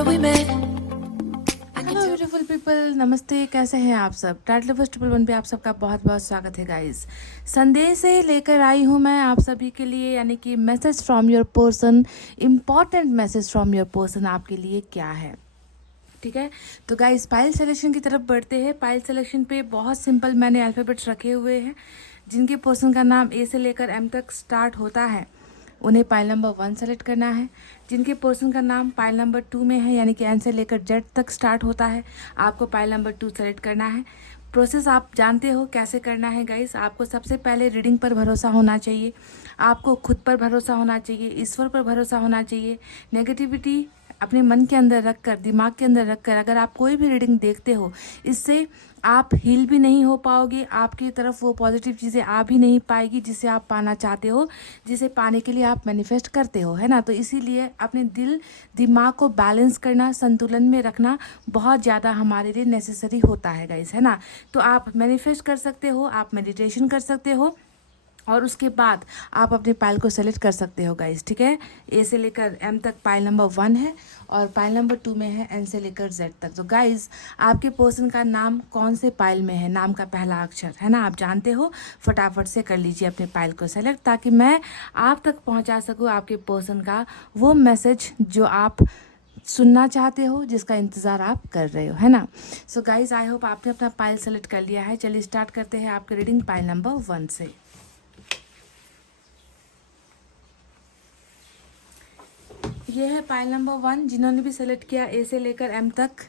remember we met. Hello beautiful people, नमस्ते। कैसे हैं आप सब? टाइटल फर्स्ट ट्रिपल वन पे आप सबका बहुत बहुत स्वागत है गाइस। संदेश लेकर आई हूँ मैं आप सभी के लिए, यानी कि message from your person, important message from your person आपके लिए क्या है। ठीक है, तो गाइस पाइल सिलेक्शन की तरफ बढ़ते हैं। पाइल सिलेक्शन पे बहुत सिंपल मैंने अल्फ़ाबेट्स रखे हुए हैं। जिनके पर्सन का नाम ए से लेकर एम तक स्टार्ट होता है उन्हें पाइल नंबर 1 सेलेक्ट करना है। जिनके पर्सन का नाम पाइल नंबर 2 में है, यानी कि एन से लेकर जेड तक स्टार्ट होता है, आपको पाइल नंबर 2 सेलेक्ट करना है। प्रोसेस आप जानते हो कैसे करना है गाइस। आपको सबसे पहले रीडिंग पर भरोसा होना चाहिए, आपको खुद पर भरोसा होना चाहिए, ईश्वर पर भरोसा होना चाहिए। नेगेटिविटी अपने मन के अंदर रखकर, दिमाग के अंदर रखकर अगर आप कोई भी रीडिंग देखते हो, इससे आप हील भी नहीं हो पाओगे, आपकी तरफ वो पॉजिटिव चीज़ें आ भी नहीं पाएगी जिसे आप पाना चाहते हो, जिसे पाने के लिए आप मैनिफेस्ट करते हो, है ना। तो इसीलिए अपने दिल दिमाग को बैलेंस करना, संतुलन में रखना बहुत ज़्यादा हमारे लिए नेसेसरी होता है गाइस, है ना। तो आप मैनिफेस्ट कर सकते हो, आप मेडिटेशन कर सकते हो और उसके बाद आप अपने पाइल को सेलेक्ट कर सकते हो गाइस। ठीक है, ए से लेकर एम तक पाइल नंबर 1 है और पाइल नंबर 2 में है एन से लेकर जेड तक। तो गाइस आपके पर्सन का नाम कौन से पाइल में है, नाम का पहला अक्षर, है ना, आप जानते हो। फटाफट से कर लीजिए अपने पाइल को सेलेक्ट, ताकि मैं आप तक पहुंचा सकूं आपके पर्सन का वो मैसेज जो आप सुनना चाहते हो, जिसका इंतज़ार आप कर रहे हो, है ना। सो गाइज आई होप आपने अपना पाइल सेलेक्ट कर लिया है। चलिए स्टार्ट करते हैं आपकी रीडिंग पाइल नंबर 1 से। ये है पाइल नंबर 1, जिन्होंने भी सेलेक्ट किया ए से लेकर एम तक।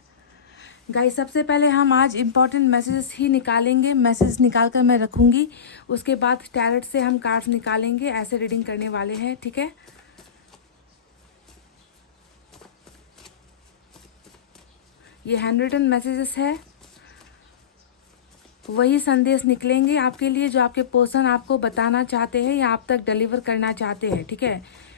गाइस सबसे पहले हम आज इम्पॉर्टेंट मैसेजेस ही निकालेंगे, मैसेज निकाल कर मैं रखूँगी, उसके बाद टैरेट से हम कार्ड्स निकालेंगे, ऐसे रीडिंग करने वाले हैं। ठीक है, ये हैंड रिटन मैसेजेस है, वही संदेश निकलेंगे आपके लिए जो आपके पर्सन आपको बताना चाहते हैं या आप तक डिलीवर करना चाहते हैं। ठीक है,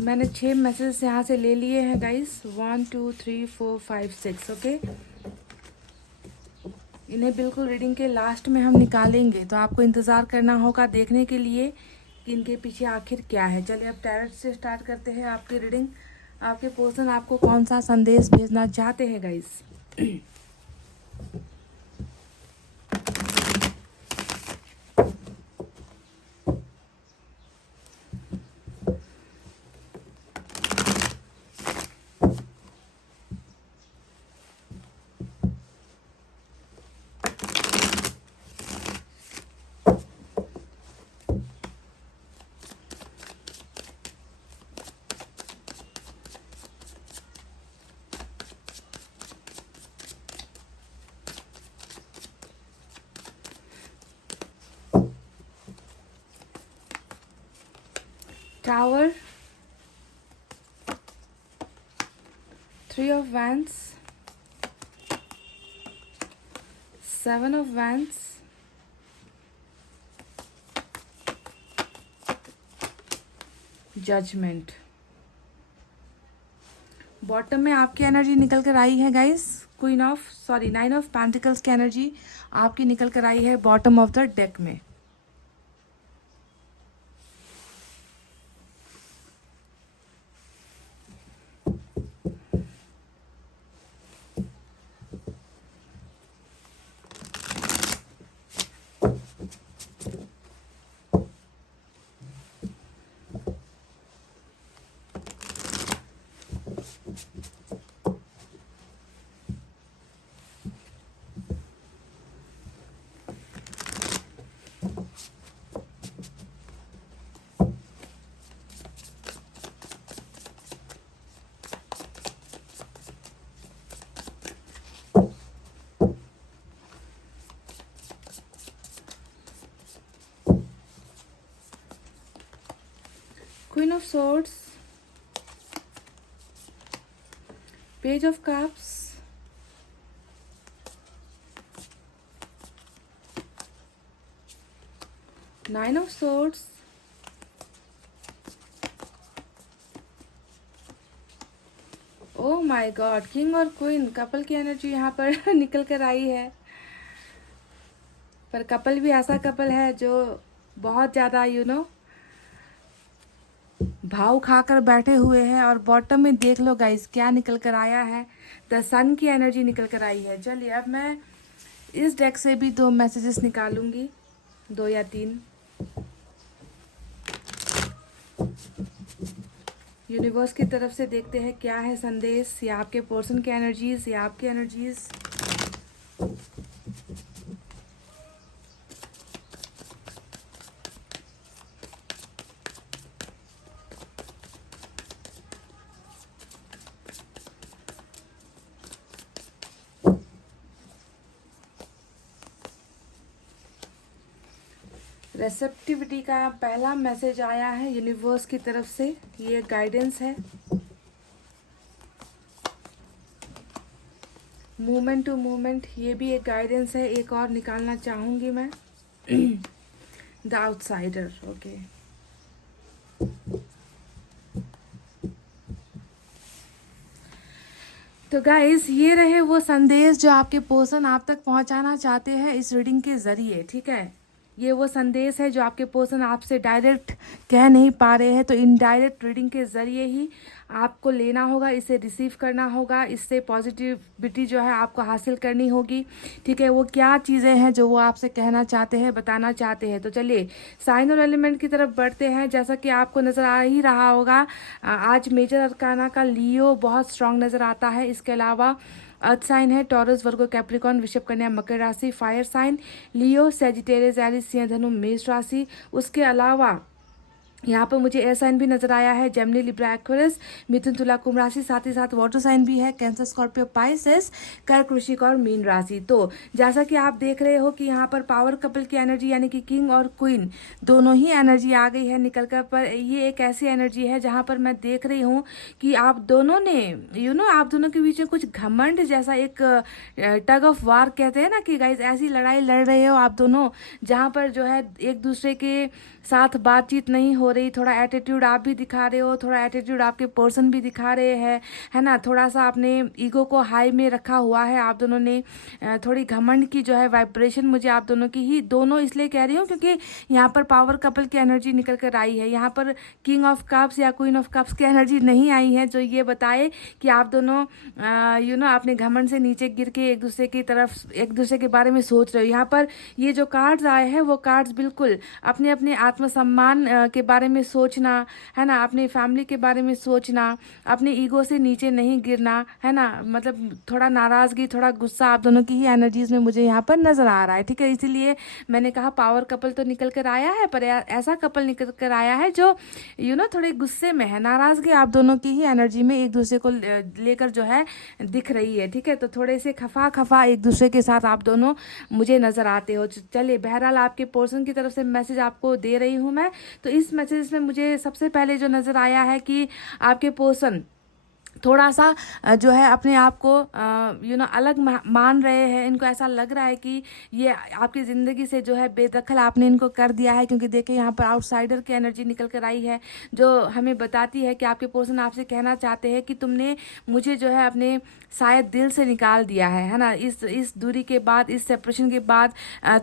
मैंने 6 मैसेजेस यहाँ से ले लिए हैं गाइस, 1 2 3 4 5 6। ओके, इन्हें बिल्कुल रीडिंग के लास्ट में हम निकालेंगे, तो आपको इंतज़ार करना होगा देखने के लिए कि इनके पीछे आखिर क्या है। चलिए अब टैरेट से स्टार्ट करते हैं आपकी रीडिंग। आपके पर्सन आपको कौन सा संदेश भेजना चाहते हैं guys. Tower, 3 of wands, 7 of wands, judgement. Bottom में आपकी एनर्जी निकल कर आई है guys, queen of 9 of pentacles की एनर्जी आपकी निकल कर आई है बॉटम ऑफ द डेक में। Queen of Swords, Page of Cups, Nine of Swords, my God, king और क्वीन कपल की एनर्जी यहाँ पर निकल कर आई है। पर कपल भी ऐसा कपल है जो बहुत ज़्यादा भाव खाकर बैठे हुए हैं। और बॉटम में देख लो गाइस क्या निकल कर आया है, द सन की एनर्जी निकल कर आई है। चलिए अब मैं इस डेक से भी 2 मैसेजेस निकालूंगी, 2 या 3। यूनिवर्स की तरफ से देखते हैं क्या है संदेश, या आपके पर्सन की एनर्जीज या आपकी एनर्जीज। रिसेप्टिविटी का पहला मैसेज आया है यूनिवर्स की तरफ से, ये गाइडेंस है। मूवमेंट टू मूवमेंट, ये भी एक गाइडेंस है। एक और निकालना चाहूँगी मैं, द आउटसाइडर। ओके, तो गाइस ये रहे वो संदेश जो आपके पर्सन आप तक पहुंचाना चाहते हैं इस रीडिंग के ज़रिए। ठीक है, ये वो संदेश है जो आपके पर्सन आपसे डायरेक्ट कह नहीं पा रहे हैं, तो इनडायरेक्ट रीडिंग के ज़रिए ही आपको लेना होगा, इसे रिसीव करना होगा, इससे पॉजिटिविटी जो है आपको हासिल करनी होगी। ठीक है, वो क्या चीज़ें हैं जो वो आपसे कहना चाहते हैं, बताना चाहते हैं। तो चलिए साइन और एलिमेंट की तरफ बढ़ते हैं। जैसा कि आपको नज़र आ ही रहा होगा, आज मेजर अरकाना का लियो बहुत स्ट्रांग नज़र आता है। इसके अलावा अर्थ साइन है टॉरस, वर्गो, कैप्रिकॉन, वृषभ, कन्या, मकर राशि। फायर साइन लियो, सैजिटेरियस, एरिस, सिंह, धनु, मेष राशि। उसके अलावा यहाँ पर मुझे एयर साइन भी नजर आया है, जेमिनी, लिब्रा, एक्वेरियस, मिथुन, तुला, कुंभ राशि। साथ ही साथ वाटर साइन भी है, कैंसर, स्कॉर्पियो, पाइसेस, कर्क, वृश्चिक और मीन राशि। तो जैसा कि आप देख रहे हो कि यहाँ पर पावर कपल की एनर्जी यानी कि किंग और क्वीन दोनों ही एनर्जी आ गई है निकल कर। पर ये एक ऐसी एनर्जी है जहाँ पर मैं देख रही हूँ कि आप दोनों ने आप दोनों के बीच में कुछ घमंड जैसा एक टग ऑफ वार कहते हैं ना कि गाइज, ऐसी लड़ाई लड़ रहे हो आप दोनों, जहाँ पर जो है एक दूसरे के साथ बातचीत नहीं हो रही। थोड़ा एटीट्यूड आप भी दिखा रहे हो, थोड़ा एटीट्यूड आपके पर्सन भी दिखा रहे हैं, है ना। थोड़ा सा आपने ईगो को हाई में रखा हुआ है आप दोनों ने। थोड़ी घमंड की जो है वाइब्रेशन मुझे आप दोनों की ही, दोनों इसलिए कह रही हूँ क्योंकि यहाँ पर पावर कपल की एनर्जी निकल कर आई है। यहाँ पर किंग ऑफ कप्स या क्वीन ऑफ कप्स की एनर्जी नहीं आई है जो ये बताए कि आप दोनों आपने घमंड से नीचे गिर के एक दूसरे की तरफ, एक दूसरे के बारे में सोच रहे हो। यहाँ पर ये जो कार्ड्स आए हैं वो कार्ड्स बिल्कुल अपने अपने आत्मसम्मान के बारे में सोचना, है ना, अपनी फैमिली के बारे में सोचना, अपने ईगो से नीचे नहीं गिरना, है ना। मतलब थोड़ा नाराज़गी, थोड़ा गुस्सा आप दोनों की ही एनर्जीज में मुझे यहाँ पर नज़र आ रहा है। ठीक है, इसीलिए मैंने कहा पावर कपल तो निकल कर आया है, पर ऐसा कपल निकल कर आया है जो थोड़े गुस्से में है, नाराज़गी आप दोनों की ही एनर्जी में एक दूसरे को लेकर जो है दिख रही है। ठीक है, तो थोड़े से खफा खफा एक दूसरे के साथ आप दोनों मुझे नज़र आते हो। चलिए बहरहाल आपके पर्सन की तरफ से मैसेज आपको दे रही हूँ मैं। तो इस मैसेज में मुझे सबसे पहले जो नज़र आया है कि आपके पर्सन थोड़ा सा जो है अपने आप को अलग मान रहे हैं। इनको ऐसा लग रहा है कि ये आपकी ज़िंदगी से जो है बेदखल आपने इनको कर दिया है, क्योंकि देखिए यहाँ पर आउटसाइडर की एनर्जी निकल कर आई है जो हमें बताती है कि आपके पर्सन आपसे कहना चाहते हैं कि तुमने मुझे जो है अपने शायद दिल से निकाल दिया है ना। इस दूरी के बाद, इस सेपरेशन के बाद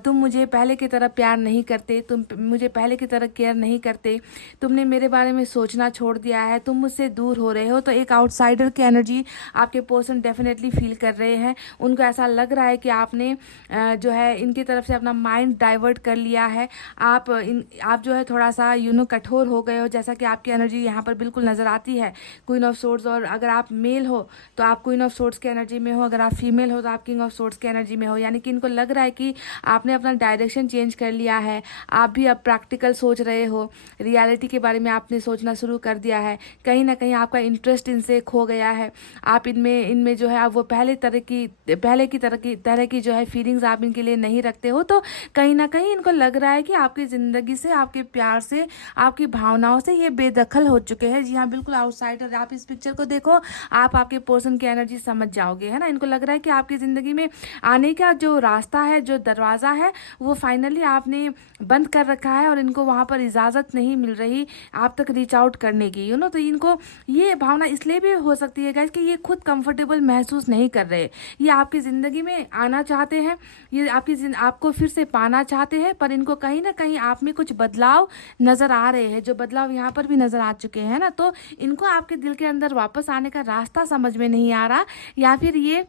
तुम मुझे पहले की तरह प्यार नहीं करते, तुम मुझे पहले की तरह केयर नहीं करते, तुमने मेरे बारे में सोचना छोड़ दिया है, तुम मुझसे दूर हो रहे हो। तो एक आउटसाइडर की एनर्जी आपके पर्सन डेफिनेटली फील कर रहे हैं। उनको ऐसा लग रहा है कि आपने जो है इनकी तरफ से अपना माइंड डाइवर्ट कर लिया है। आप जो है थोड़ा सा कठोर हो गए हो, जैसा कि आपकी एनर्जी यहाँ पर बिल्कुल नज़र आती है, क्वीन ऑफ सोर्ड्स। और अगर आप मेल हो तो आप क्वीन ऑफ सोर्ड्स की एनर्जी में हो, अगर आप फीमेल हो तो आप किंग ऑफ सोर्ड्स की एनर्जी में हो। यानी कि इनको लग रहा है कि आपने अपना डायरेक्शन चेंज कर लिया है, आप भी अब प्रैक्टिकल सोच रहे हो, रियलिटी के बारे में आपने सोचना शुरू कर दिया है। कहीं ना कहीं आपका इंटरेस्ट इनसे खो गया है। आप इनमें जो है आप वो पहले की तरह की जो है फीलिंग्स आप इनके लिए नहीं रखते हो। तो कहीं ना कहीं इनको लग रहा है कि आपकी ज़िंदगी से, आपके प्यार से, आपकी भावनाओं से ये बेदखल हो चुके हैं। जी हाँ, बिल्कुल आउटसाइडर। आप इस पिक्चर को देखो, आप आपके पर्सन की एनर्जी समझ जाओगे, है ना। इनको लग रहा है कि आपकी ज़िंदगी में आने का जो रास्ता है, जो दरवाज़ा है, वो फाइनली आपने बंद कर रखा है और इनको वहाँ पर इजाज़त नहीं मिल रही आप तक रीच आउट करने की। तो इनको ये भावना इसलिए भी हो सकती है गाइस कि ये खुद कंफर्टेबल महसूस नहीं कर रहे, ये आपकी ज़िंदगी में आना चाहते हैं, ये आपको फिर से पाना चाहते हैं, पर इनको कहीं ना कहीं आप में कुछ बदलाव नज़र आ रहे हैं, जो बदलाव यहाँ पर भी नज़र आ चुके हैं ना। तो इनको आपके दिल के अंदर वापस आने का रास्ता समझ में नहीं आ रहा, या फिर ये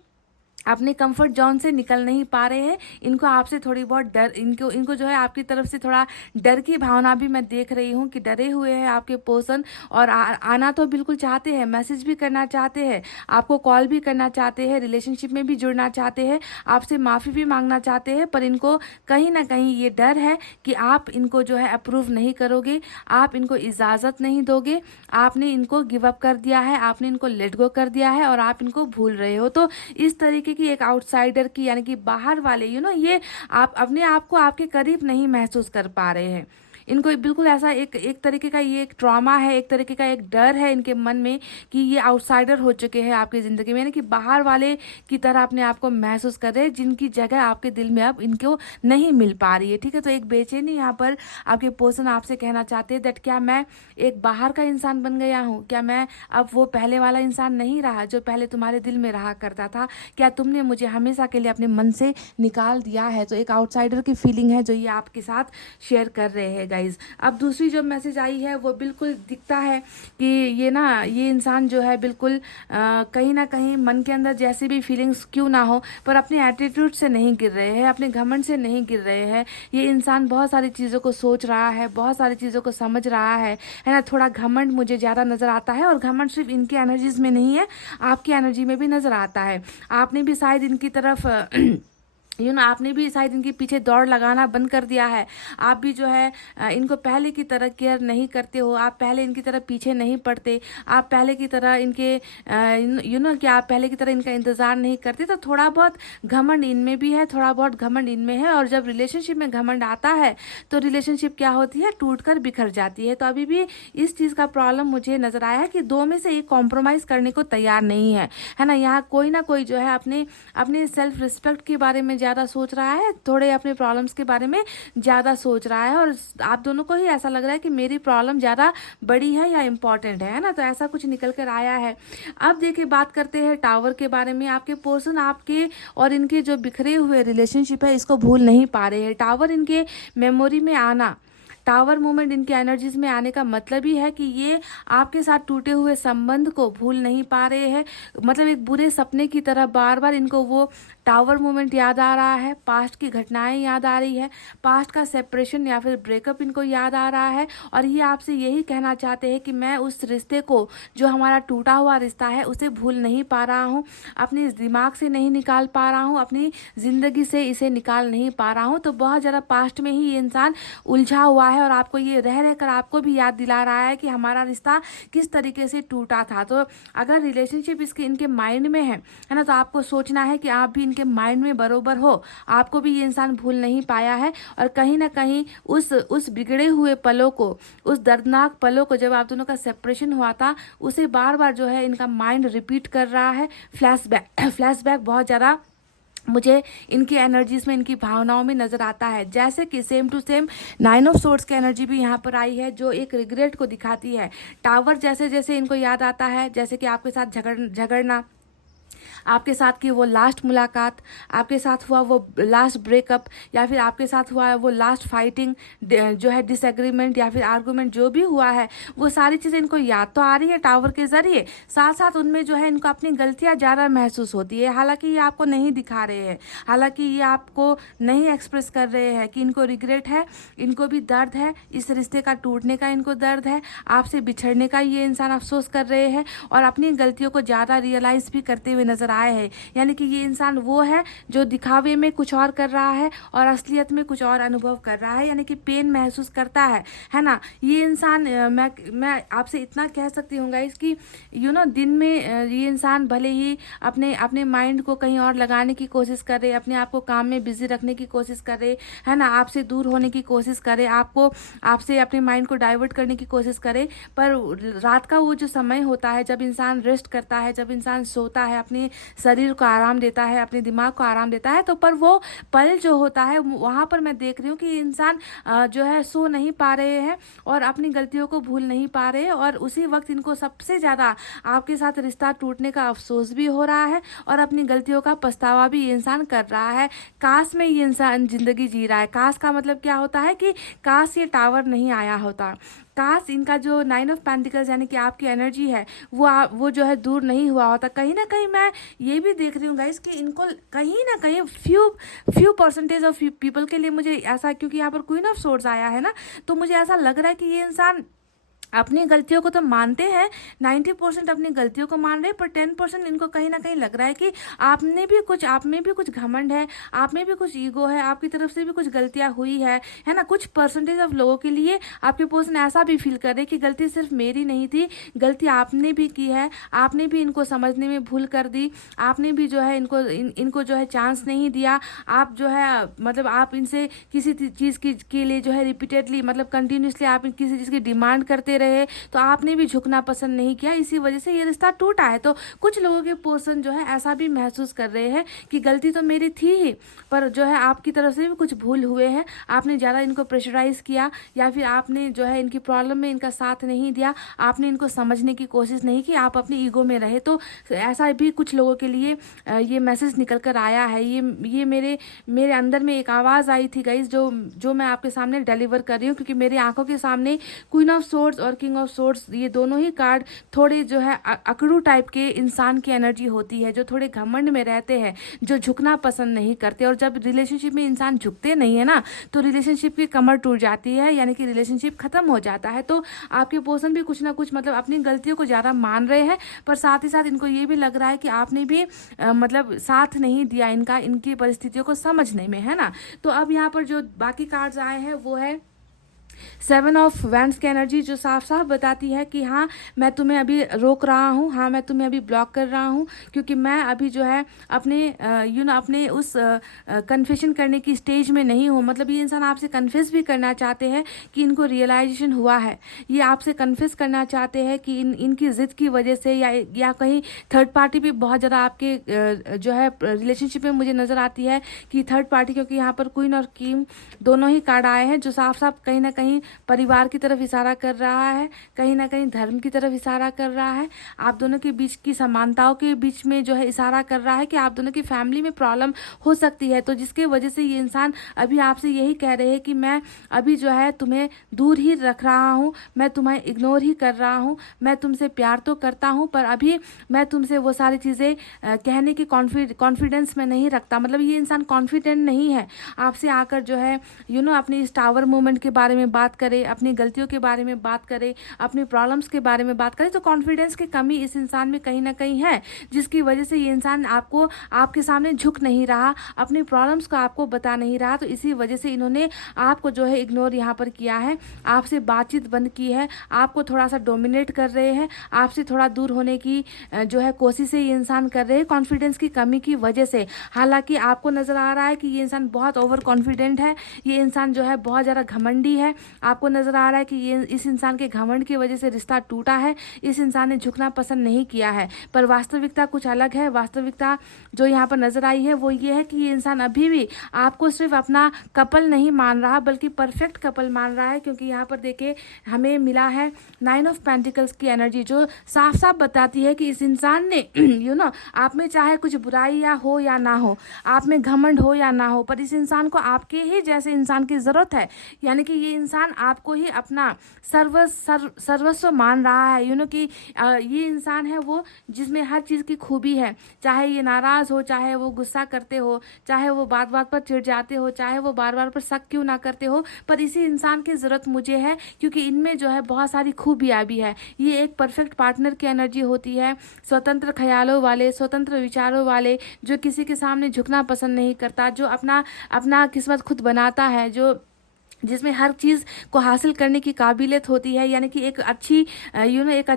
अपने कंफर्ट जोन से निकल नहीं पा रहे हैं। इनको आपसे थोड़ी बहुत डर, इनको जो है आपकी तरफ से थोड़ा डर की भावना भी मैं देख रही हूँ कि डरे हुए हैं आपके पर्सन। और आना तो बिल्कुल चाहते हैं, मैसेज भी करना चाहते हैं, आपको कॉल भी करना चाहते हैं, रिलेशनशिप में भी जुड़ना चाहते हैं, आपसे माफ़ी भी मांगना चाहते हैं, पर इनको कहीं ना कहीं ये डर है कि आप इनको जो है अप्रूव नहीं करोगे, आप इनको इजाज़त नहीं दोगे, आपने इनको गिव अप कर दिया है, आपने इनको लेट गो कर दिया है और आप इनको भूल रहे हो। तो इस तरीके की एक आउटसाइडर की, यानी कि बाहर वाले ये आप अपने आप को आपके करीब नहीं महसूस कर पा रहे हैं। इनको बिल्कुल ऐसा एक तरीके का ये एक ट्रॉमा है, एक तरीके का एक डर है इनके मन में कि ये आउटसाइडर हो चुके हैं आपकी ज़िंदगी में, यानी कि बाहर वाले की तरह अपने आप को महसूस कर रहे हैं, जिनकी जगह आपके दिल में अब इनको नहीं मिल पा रही है। ठीक है, तो एक बेचैनी यहाँ पर आपके पर्सन आपसे कहना चाहते हैं दैट क्या मैं एक बाहर का इंसान बन गया हूँ, क्या मैं अब वो पहले वाला इंसान नहीं रहा जो पहले तुम्हारे दिल में रहा करता था, क्या तुमने मुझे हमेशा के लिए अपने मन से निकाल दिया है। तो एक आउटसाइडर की फीलिंग है जो ये आपके साथ शेयर कर रहे हैं गाइज। अब दूसरी जो मैसेज आई है वो बिल्कुल दिखता है कि ये इंसान जो है बिल्कुल कहीं ना कहीं मन के अंदर जैसी भी फीलिंग्स क्यों ना हो, पर अपने एटीट्यूड से नहीं गिर रहे हैं, अपने घमंड से नहीं गिर रहे हैं। ये इंसान बहुत सारी चीज़ों को सोच रहा है, बहुत सारी चीज़ों को समझ रहा है ना। थोड़ा घमंड मुझे ज़्यादा नज़र आता है, और घमंड सिर्फ इनकी एनर्जीज में नहीं है, आपकी एनर्जी में भी नज़र आता है। आपने भी शायद इनकी तरफ आपने भी शायद इनके पीछे दौड़ लगाना बंद कर दिया है। आप भी जो है इनको पहले की तरह केयर नहीं करते हो, आप पहले इनकी तरह पीछे नहीं पड़ते, आप पहले की तरह इनके कि आप पहले की तरह इनका इंतज़ार नहीं करते। तो थोड़ा बहुत घमंड इनमें भी है, थोड़ा बहुत घमंड इनमें है, और जब रिलेशनशिप में घमंड आता है तो रिलेशनशिप क्या होती है, टूट कर बिखर जाती है। तो अभी भी इस चीज़ का प्रॉब्लम मुझे नज़र आया है कि दो में से एक कॉम्प्रोमाइज़ करने को तैयार नहीं है ना। यहाँ कोई ना कोई जो है अपने सेल्फ रिस्पेक्ट के बारे में ज़्यादा सोच रहा है, थोड़े अपने प्रॉब्लम्स के बारे में ज़्यादा सोच रहा है, और आप दोनों को ही ऐसा लग रहा है कि मेरी प्रॉब्लम ज़्यादा बड़ी है या इम्पॉर्टेंट है ना। तो ऐसा कुछ निकल कर आया है। अब देखिए, बात करते हैं टावर के बारे में। आपके पर्सन आपके और इनके जो बिखरे हुए रिलेशनशिप है इसको भूल नहीं पा रहे हैं। टावर इनके मेमोरी में आना, टावर मोमेंट इनके एनर्जीज में आने का मतलब ही है कि ये आपके साथ टूटे हुए संबंध को भूल नहीं पा रहे हैं। मतलब एक बुरे सपने की तरह बार बार इनको वो टावर मोमेंट याद आ रहा है, पास्ट की घटनाएं याद आ रही है, पास्ट का सेपरेशन या फिर ब्रेकअप इनको याद आ रहा है, और ये आपसे यही कहना चाहते हैं कि मैं उस रिश्ते को, जो हमारा टूटा हुआ रिश्ता है, उसे भूल नहीं पा रहा हूँ, अपने दिमाग से नहीं निकाल पा रहा हूँ, अपनी ज़िंदगी से इसे निकाल नहीं पा रहा हूँ। तो बहुत ज़्यादा पास्ट में ही ये इंसान उलझा हुआ है, और आपको ये रह रहकर आपको भी याद दिला रहा है कि हमारा रिश्ता किस तरीके से टूटा था। तो अगर रिलेशनशिप इनके माइंड में है ना, तो आपको सोचना है कि आप भी इनके माइंड में बरोबर हो, आपको भी ये इंसान भूल नहीं पाया है, और कहीं ना कहीं उस बिगड़े हुए पलों को, उस दर्दनाक पलों को, जब आप दोनों का सेपरेशन हुआ था, उसे बार बार जो है इनका माइंड रिपीट कर रहा है। फ्लैशबैक बहुत ज़्यादा मुझे इनकी एनर्जीज में, इनकी भावनाओं में नज़र आता है। जैसे कि same to same 9 of swords की एनर्जी भी यहाँ पर आई है, जो एक रिग्रेट को दिखाती है। टावर जैसे जैसे इनको याद आता है, जैसे कि आपके साथ झगड़ना, आपके साथ की वो लास्ट मुलाकात, आपके साथ हुआ वो लास्ट ब्रेकअप, या फिर आपके साथ हुआ वो लास्ट फाइटिंग जो है, डिसएग्रीमेंट या फिर आर्गूमेंट जो भी हुआ है, वो सारी चीज़ें इनको याद तो आ रही है टावर के ज़रिए, साथ साथ उनमें जो है इनको अपनी गलतियाँ ज़्यादा महसूस होती है। हालांकि ये आपको नहीं दिखा रहे हैं, हालांकि ये आपको नहीं एक्सप्रेस कर रहे हैं कि इनको रिग्रेट है, इनको भी दर्द है, इस रिश्ते का टूटने का इनको दर्द है, आपसे बिछड़ने का ये इंसान अफसोस कर रहे हैं, और अपनी गलतियों को ज़्यादा रियलाइज़ भी करते हुए नजर आए हैं। यानी कि ये इंसान वो है जो दिखावे में कुछ और कर रहा है और असलियत में कुछ और अनुभव कर रहा है, यानी कि पेन महसूस करता है ना। ये इंसान मैं आपसे इतना कह सकती हूँ गाइस कि दिन में ये इंसान भले ही अपने माइंड को कहीं और लगाने की कोशिश करे, अपने आप को काम में बिजी रखने की कोशिश करे, है ना, आपसे दूर होने की कोशिश करे, आपसे अपने माइंड को डाइवर्ट करने की कोशिश करे, पर रात का वो जो समय होता है जब इंसान रेस्ट करता है, जब इंसान सोता है, अपने शरीर को आराम देता है, अपने दिमाग को आराम देता है, तो पर वो पल जो होता है वहाँ पर मैं देख रही हूँ कि इंसान जो है सो नहीं पा रहे हैं और अपनी गलतियों को भूल नहीं पा रहे, और उसी वक्त इनको सबसे ज़्यादा आपके साथ रिश्ता टूटने का अफसोस भी हो रहा है और अपनी गलतियों का पछतावा भी ये इंसान कर रहा है। काश में ये इंसान ज़िंदगी जी रहा है। काश का मतलब क्या होता है कि काश ये टावर नहीं आया होता, काश इनका जो 9 ऑफ पेंटिकल्स यानी कि आपकी एनर्जी है वो जो है दूर नहीं हुआ होता। कहीं ना कहीं मैं ये भी देख रही हूँ गाइस कि इनको कहीं ना कहीं फ्यू परसेंटेज ऑफ पीपल के लिए मुझे ऐसा, क्योंकि यहाँ पर क्वीन ऑफ सोर्ड्स आया है ना, तो मुझे ऐसा लग रहा है कि ये इंसान अपनी गलतियों को तो मानते हैं, 90% अपनी गलतियों को मान रहे हैं, पर 10% इनको कहीं ना कहीं लग रहा है कि आप में भी कुछ घमंड है, आप में भी कुछ ईगो है, आपकी तरफ से भी कुछ गलतियां हुई है ना। कुछ परसेंटेज ऑफ लोगों के लिए आपके पर्सन ऐसा भी फील कर रहे कि गलती सिर्फ मेरी नहीं थी, गलती आपने भी की है, आपने भी इनको समझने में भूल कर दी, आपने भी जो है इनको जो है चांस नहीं दिया, आप जो है मतलब आप इनसे किसी चीज़ के लिए जो है रिपीटेडली मतलब कंटिन्यूसली आप किसी चीज़ की डिमांड करते रहे, तो आपने भी झुकना पसंद नहीं किया, इसी वजह से ये रिश्ता टूटा है। तो कुछ लोगों के पर्सन जो है ऐसा भी महसूस कर रहे हैं कि गलती तो मेरी थी ही, पर जो है आपकी तरफ से भी कुछ भूल हुए हैं, आपने ज़्यादा इनको प्रेशराइज किया, या फिर आपने जो है इनकी प्रॉब्लम में इनका साथ नहीं दिया, आपने इनको समझने की कोशिश नहीं की, आप अपनी ईगो में रहे। तो ऐसा भी कुछ लोगों के लिए ये मैसेज निकल कर आया है। ये मेरे अंदर में एक आवाज़ आई थी गाइस, जो मैं आपके सामने डिलीवर कर रही हूँ, क्योंकि मेरी आंखों के सामने क्वीन ऑफ सोर्ड्स और किंग ऑफ सोर्ड्स ये दोनों ही कार्ड थोड़े जो है अकड़ू टाइप के इंसान की एनर्जी होती है, जो थोड़े घमंड में रहते हैं, जो झुकना पसंद नहीं करते, और जब रिलेशनशिप में इंसान झुकते नहीं है ना, तो रिलेशनशिप की कमर टूट जाती है, यानी कि रिलेशनशिप खत्म हो जाता है। तो आपके पर्सन भी कुछ ना कुछ मतलब अपनी गलतियों को ज़्यादा मान रहे हैं, पर साथ ही साथ इनको ये भी लग रहा है कि आपने भी मतलब साथ नहीं दिया इनकी परिस्थितियों को समझने में, है ना। तो अब यहाँ पर जो बाकी कार्ड्स आए हैं वो है 7 ऑफ वैंड्स की एनर्जी, जो साफ साफ बताती है कि हाँ मैं तुम्हें अभी रोक रहा हूँ, हाँ मैं तुम्हें अभी ब्लॉक कर रहा हूँ, क्योंकि मैं अभी जो है अपने उस कन्फेशन करने की स्टेज में नहीं हूँ। मतलब ये इंसान आपसे कन्फेस भी करना चाहते हैं कि इनको रियलाइजेशन हुआ है, ये आपसे कन्फेस करना चाहते हैं कि इनकी ज़िद की वजह से या कहीं थर्ड पार्टी भी बहुत ज़्यादा आपके जो है रिलेशनशिप में मुझे नज़र आती है कि थर्ड पार्टी, क्योंकि यहाँ पर क्वीन और किंग दोनों ही कार्ड आए हैं, जो साफ साफ कहीं ना कहीं परिवार की तरफ इशारा कर रहा है, कहीं ना कहीं धर्म की तरफ इशारा कर रहा है, आप दोनों के बीच की समानताओं के बीच में जो है इशारा कर रहा है कि आप दोनों की फैमिली में प्रॉब्लम हो सकती है। तो जिसके वजह से ये इंसान अभी आपसे यही कह रहे हैं कि मैं अभी जो है तुम्हें दूर ही रख रहा हूँ, मैं तुम्हें इग्नोर ही कर रहा हूँ, मैं तुमसे प्यार तो करता हूँ, पर अभी मैं तुमसे वो सारी चीज़ें कहने की कॉन्फिडेंस में नहीं रखता। मतलब ये इंसान कॉन्फिडेंट नहीं है आपसे आकर जो है अपनी इस टावर मूवमेंट के बारे में बात करे, अपनी गलतियों के बारे में बात करे, अपनी प्रॉब्लम्स के बारे में बात करे। तो कॉन्फिडेंस की कमी इस इंसान में कहीं ना कहीं है, जिसकी वजह से ये इंसान आपके सामने झुक नहीं रहा, अपनी प्रॉब्लम्स को आपको बता नहीं रहा। तो इसी वजह से इन्होंने आपको जो है इग्नोर यहाँ पर किया है, आपसे बातचीत बंद की है, आपको थोड़ा सा डोमिनेट कर रहे हैं, आपसे थोड़ा दूर होने की जो है कोशिश ये इंसान कर रहे हैं कॉन्फिडेंस की कमी की वजह से। हालांकि आपको नज़र आ रहा है कि ये इंसान बहुत ओवर कॉन्फिडेंट है, ये इंसान जो है बहुत ज़्यादा घमंडी है। आपको नज़र आ रहा है कि ये इस इंसान के घमंड की वजह से रिश्ता टूटा है, इस इंसान ने झुकना पसंद नहीं किया है। पर वास्तविकता कुछ अलग है। वास्तविकता जो यहाँ पर नज़र आई है वो ये है कि ये इंसान अभी भी आपको सिर्फ अपना कपल नहीं मान रहा, बल्कि परफेक्ट कपल मान रहा है। क्योंकि यहाँ पर देखिए हमें मिला है 9 ऑफ पेंटिकल्स की एनर्जी, जो साफ साफ बताती है कि इस इंसान ने आप में चाहे कुछ बुराई हो या ना हो, आप में घमंड हो या ना हो, पर इस इंसान को आपके ही जैसे इंसान की ज़रूरत है। यानी कि ये इंसान आपको ही अपना सर्वस्व मान रहा है। कि ये इंसान है वो जिसमें हर चीज़ की खूबी है, चाहे ये नाराज़ हो, चाहे वो गुस्सा करते हो, चाहे वो बात बात पर चिढ़ जाते हो, चाहे वो बार बार पर शक क्यों ना करते हो, पर इसी इंसान की ज़रूरत मुझे है, क्योंकि इनमें जो है बहुत सारी खूबियाँ भी है। ये एक परफेक्ट पार्टनर की एनर्जी होती है, स्वतंत्र ख्यालों वाले, स्वतंत्र विचारों वाले, जो किसी के सामने झुकना पसंद नहीं करता, जो अपना किस्मत खुद बनाता है, जो जिसमें हर चीज़ को हासिल करने की काबिलियत होती है, यानी कि एक अच्छी एक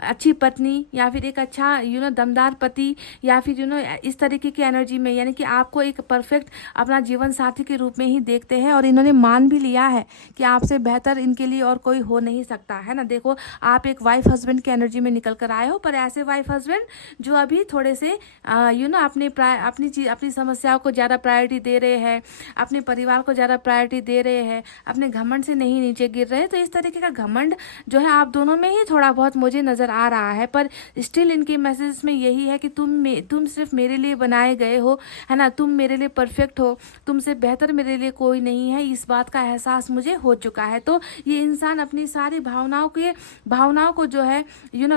अच्छी पत्नी, या फिर एक अच्छा दमदार पति, या फिर इस तरीके की एनर्जी में, यानी कि आपको एक परफेक्ट अपना जीवन साथी के रूप में ही देखते हैं। और इन्होंने मान भी लिया है कि आपसे बेहतर इनके लिए और कोई हो नहीं सकता है ना। देखो, आप एक वाइफ हस्बैंड की एनर्जी में निकल कर आए हो, पर ऐसे वाइफ हस्बैंड जो अभी थोड़े से अपनी समस्याओं को ज़्यादा प्रायोरिटी दे रहे हैं, अपने परिवार को ज़्यादा प्रायोरिटी दे रहे हैं, अपने घमंड से नहीं नीचे गिर रहे। तो इस तरीके का घमंड जो है आप दोनों में ही थोड़ा बहुत मुझे नजर आ रहा है, पर स्टिल इनके मैसेज में यही है कि तुम सिर्फ मेरे लिए बनाए गए हो, है ना। तुम मेरे लिए परफेक्ट हो, तुमसे बेहतर मेरे लिए कोई नहीं है, इस बात का एहसास मुझे हो चुका है। तो ये इंसान अपनी सारी भावनाओं को जो है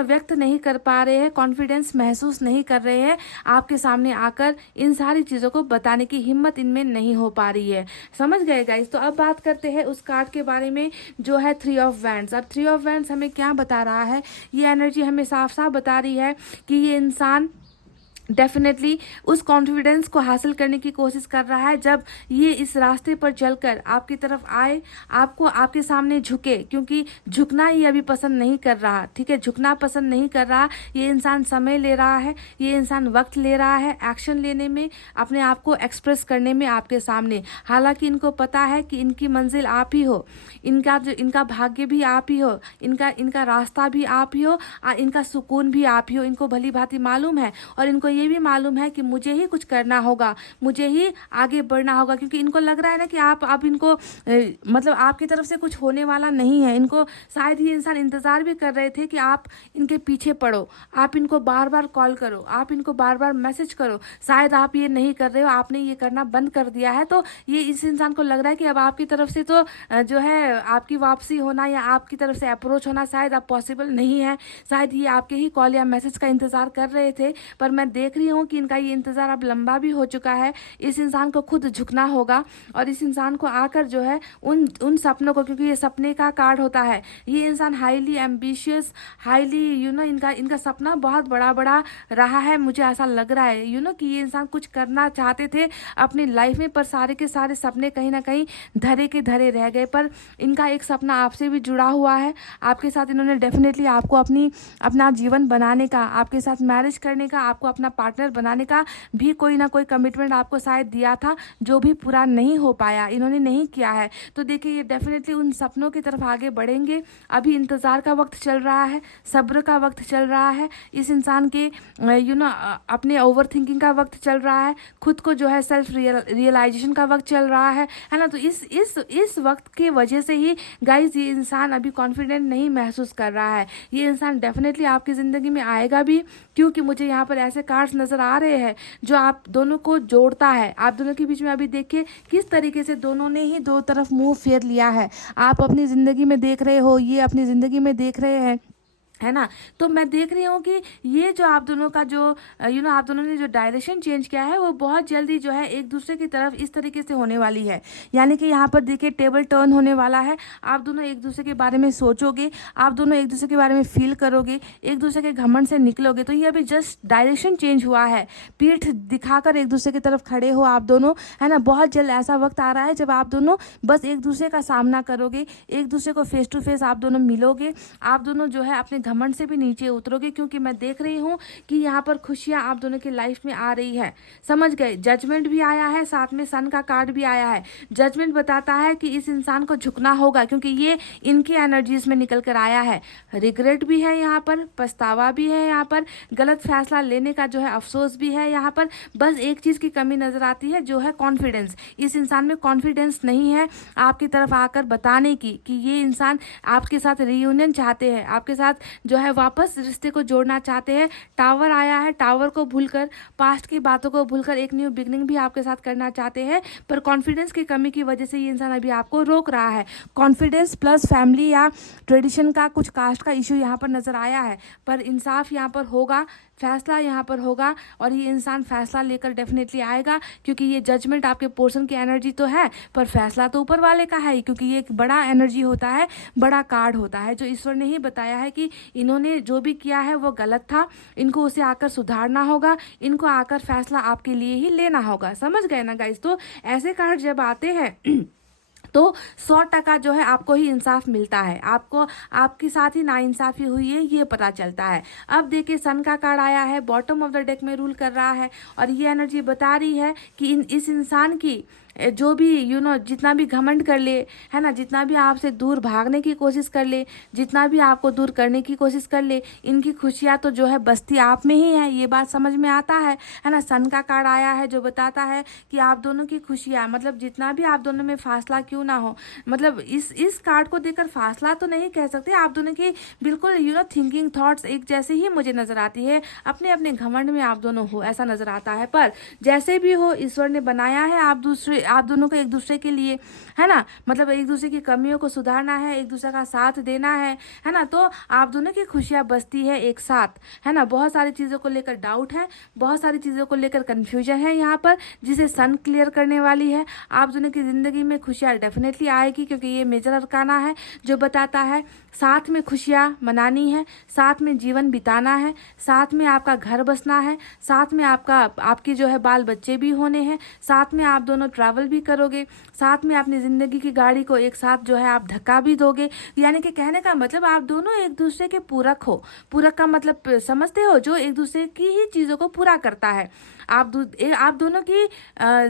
व्यक्त नहीं कर पा रहे हैं, कॉन्फिडेंस महसूस नहीं कर रहे हैं, आपके सामने आकर इन सारी चीज़ों को बताने की हिम्मत इनमें नहीं हो पा रही है। समझ गए गाइस? तो अब बात करते हैं उस कार्ड के बारे में जो है 3 ऑफ वैंड्स। अब 3 ऑफ वैंड्स हमें क्या बता रहा है? ये एनर्जी हमें साफ साफ बता रही है कि ये इंसान डेफिनेटली उस कॉन्फिडेंस को हासिल करने की कोशिश कर रहा है। जब ये इस रास्ते पर चलकर आपकी तरफ आए, आपको आपके सामने झुके, क्योंकि झुकना ये अभी पसंद नहीं कर रहा, ठीक है, झुकना पसंद नहीं कर रहा। ये इंसान समय ले रहा है, ये इंसान वक्त ले रहा है एक्शन लेने में, अपने आप को एक्सप्रेस करने में आपके सामने। हालांकि इनको पता है कि इनकी मंजिल आप ही हो, इनका भाग्य भी आप ही हो, इनका रास्ता भी आप ही हो, इनका सुकून भी आप ही हो। इनको भली भांति मालूम है, और इनको ये भी मालूम है कि मुझे ही कुछ करना होगा, मुझे ही आगे बढ़ना होगा, क्योंकि इनको लग रहा है ना कि आप इनको मतलब आपकी तरफ से कुछ होने वाला नहीं है। इनको शायद ये इंसान इंतज़ार भी कर रहे थे कि आप इनके पीछे पड़ो, आप इनको बार बार कॉल करो, आप इनको बार बार मैसेज करो। शायद आप ये नहीं कर रहे हो, आपने ये करना बंद कर दिया है। तो ये इस इंसान को लग रहा है कि अब आपकी तरफ से तो जो है आपकी वापसी होना या आपकी तरफ से अप्रोच होना शायद अब पॉसिबल नहीं है। शायद ये आपके ही कॉल या मैसेज का इंतज़ार कर रहे थे, पर मैं देख रही हूँ कि इनका ये इंतज़ार अब लंबा भी हो चुका है। इस इंसान को खुद झुकना होगा, और इस इंसान को आकर जो है उन सपनों को, क्योंकि ये सपने का कार्ड होता है, ये इंसान हाईली एम्बिशियस, हाईली इनका सपना बहुत बड़ा रहा है। मुझे ऐसा लग रहा है कि ये इंसान कुछ करना चाहते थे अपनी लाइफ में, पर सारे के सारे सपने कहीं ना कहीं धरे के धरे रह गए। पर इनका एक सपना आपसे भी जुड़ा हुआ है, आपके साथ इन्होंने डेफिनेटली आपको अपना जीवन बनाने का, आपके साथ मैरिज करने का, आपको अपना पार्टनर बनाने का भी कोई ना कोई कमिटमेंट आपको शायद दिया था, जो भी पूरा नहीं हो पाया, इन्होंने नहीं किया है। तो देखिए, ये डेफिनेटली उन सपनों की तरफ आगे बढ़ेंगे। अभी इंतज़ार का वक्त चल रहा है, सब्र का वक्त चल रहा है, इस इंसान के अपने ओवर थिंकिंग का वक्त चल रहा है, खुद को जो है सेल्फ रियलाइजेशन का वक्त चल रहा है ना। तो इस वक्त की वजह से ही गाइज ये इंसान अभी कॉन्फिडेंट नहीं महसूस कर रहा है। ये इंसान डेफिनेटली आपकी ज़िंदगी में आएगा भी, क्योंकि मुझे यहाँ पर ऐसे कार्ड्स नज़र आ रहे हैं जो आप दोनों को जोड़ता है। आप दोनों के बीच में अभी देखिए किस तरीके से दोनों ने ही दो तरफ मुंह फेर लिया है। आप अपनी ज़िंदगी में देख रहे हो, ये अपनी ज़िंदगी में देख रहे हैं, है ना। तो मैं देख रही हूँ कि ये जो आप दोनों का जो आप दोनों ने जो डायरेक्शन चेंज किया है, वो बहुत जल्दी जो है एक दूसरे की तरफ इस तरीके से होने वाली है। यानी कि यहाँ पर देखिए टेबल टर्न होने वाला है। आप दोनों एक दूसरे के बारे में सोचोगे, आप दोनों एक दूसरे के बारे में फील करोगे, एक दूसरे के घमंड से निकलोगे। तो ये अभी जस्ट डायरेक्शन चेंज हुआ है, पीठ दिखाकर एक दूसरे की तरफ खड़े हो आप दोनों, है ना। बहुत जल्द ऐसा वक्त आ रहा है जब आप दोनों बस एक दूसरे का सामना करोगे, एक दूसरे को फेस टू फेस आप दोनों मिलोगे, आप दोनों जो है अपने घमंड से भी नीचे उतरोगे, क्योंकि मैं देख रही हूँ कि यहाँ पर खुशियाँ आप दोनों की लाइफ में आ रही है। समझ गए? जजमेंट भी आया है, साथ में सन का कार्ड भी आया है। जजमेंट बताता है कि इस इंसान को झुकना होगा, क्योंकि ये इनकी एनर्जीज में निकल कर आया है। रिग्रेट भी है यहाँ पर, पछतावा भी है यहाँ पर, गलत फैसला लेने का जो है अफसोस भी है यहाँ पर। बस एक चीज़ की कमी नजर आती है, जो है कॉन्फिडेंस। इस इंसान में कॉन्फिडेंस नहीं है आपकी तरफ आकर बताने की कि ये इंसान आपके साथ रियूनियन चाहते हैं, आपके साथ जो है वापस रिश्ते को जोड़ना चाहते हैं। टावर आया है, टावर को भूलकर, पास्ट की बातों को भूलकर एक न्यू बिगनिंग भी आपके साथ करना चाहते हैं, पर कॉन्फिडेंस की कमी की वजह से ये इंसान अभी आपको रोक रहा है। कॉन्फिडेंस प्लस फैमिली या ट्रेडिशन का, कुछ कास्ट का इशू यहाँ पर नजर आया है, पर इंसाफ यहाँ पर होगा, फैसला यहाँ पर होगा, और ये इंसान फैसला लेकर डेफिनेटली आएगा, क्योंकि ये जजमेंट आपके पोर्शन की एनर्जी तो है, पर फैसला तो ऊपर वाले का है, क्योंकि ये एक बड़ा एनर्जी होता है, बड़ा कार्ड होता है, जो ईश्वर ने ही बताया है कि इन्होंने जो भी किया है वो गलत था, इनको उसे आकर सुधारना होगा, इनको आकर फैसला आपके लिए ही लेना होगा। समझ गए ना गाइस? तो ऐसे कार्ड जब आते हैं तो 100% जो है आपको ही इंसाफ मिलता है, आपको आपके साथ ही नाइंसाफी हुई है ये पता चलता है। अब देखिए सन का कार्ड आया है, बॉटम ऑफ द डेक में रूल कर रहा है और ये एनर्जी बता रही है कि इस इंसान की जो भी जितना भी घमंड कर ले, है ना, जितना भी आपसे दूर भागने की कोशिश कर ले, जितना भी आपको दूर करने की कोशिश कर ले, इनकी खुशियाँ तो जो है बस्ती आप में ही है, ये बात समझ में आता है ना। सन का कार्ड आया है जो बताता है कि आप दोनों की खुशियाँ, मतलब जितना भी आप दोनों में फासला क्यों ना हो, मतलब इस कार्ड को देखकर फासला तो नहीं कह सकते, आप दोनों की बिल्कुल थिंकिंग थॉट्स एक जैसे ही मुझे नजर आती है, अपने अपने घमंड में आप दोनों हो ऐसा नजर आता है। पर जैसे भी हो ईश्वर ने बनाया है आप दोनों को एक दूसरे के लिए, है ना, मतलब एक दूसरे की कमियों को सुधारना है, एक दूसरे का साथ देना है ना। तो आप दोनों की खुशियां बसती है एक साथ, है ना। बहुत सारी चीज़ों को लेकर डाउट है, बहुत सारी चीज़ों को लेकर कन्फ्यूजन है यहाँ पर, जिसे सन क्लियर करने वाली है। आप दोनों की ज़िंदगी में खुशियाँ डेफिनेटली आएगी, क्योंकि ये मेजर अरकाना है जो बताता है साथ में खुशियाँ मनानी है, साथ में जीवन बिताना है, साथ में आपका घर बसना है, साथ में आपकी जो है बाल बच्चे भी होने हैं, साथ में आप दोनों ट्रैवल भी करोगे, साथ में अपनी ज़िंदगी की गाड़ी को एक साथ जो है आप धक्का भी दोगे। यानी कि कहने का मतलब आप दोनों एक दूसरे के पूरक हो। पूरक का मतलब समझते हो, जो एक दूसरे की ही चीज़ों को पूरा करता है। आप दोनों की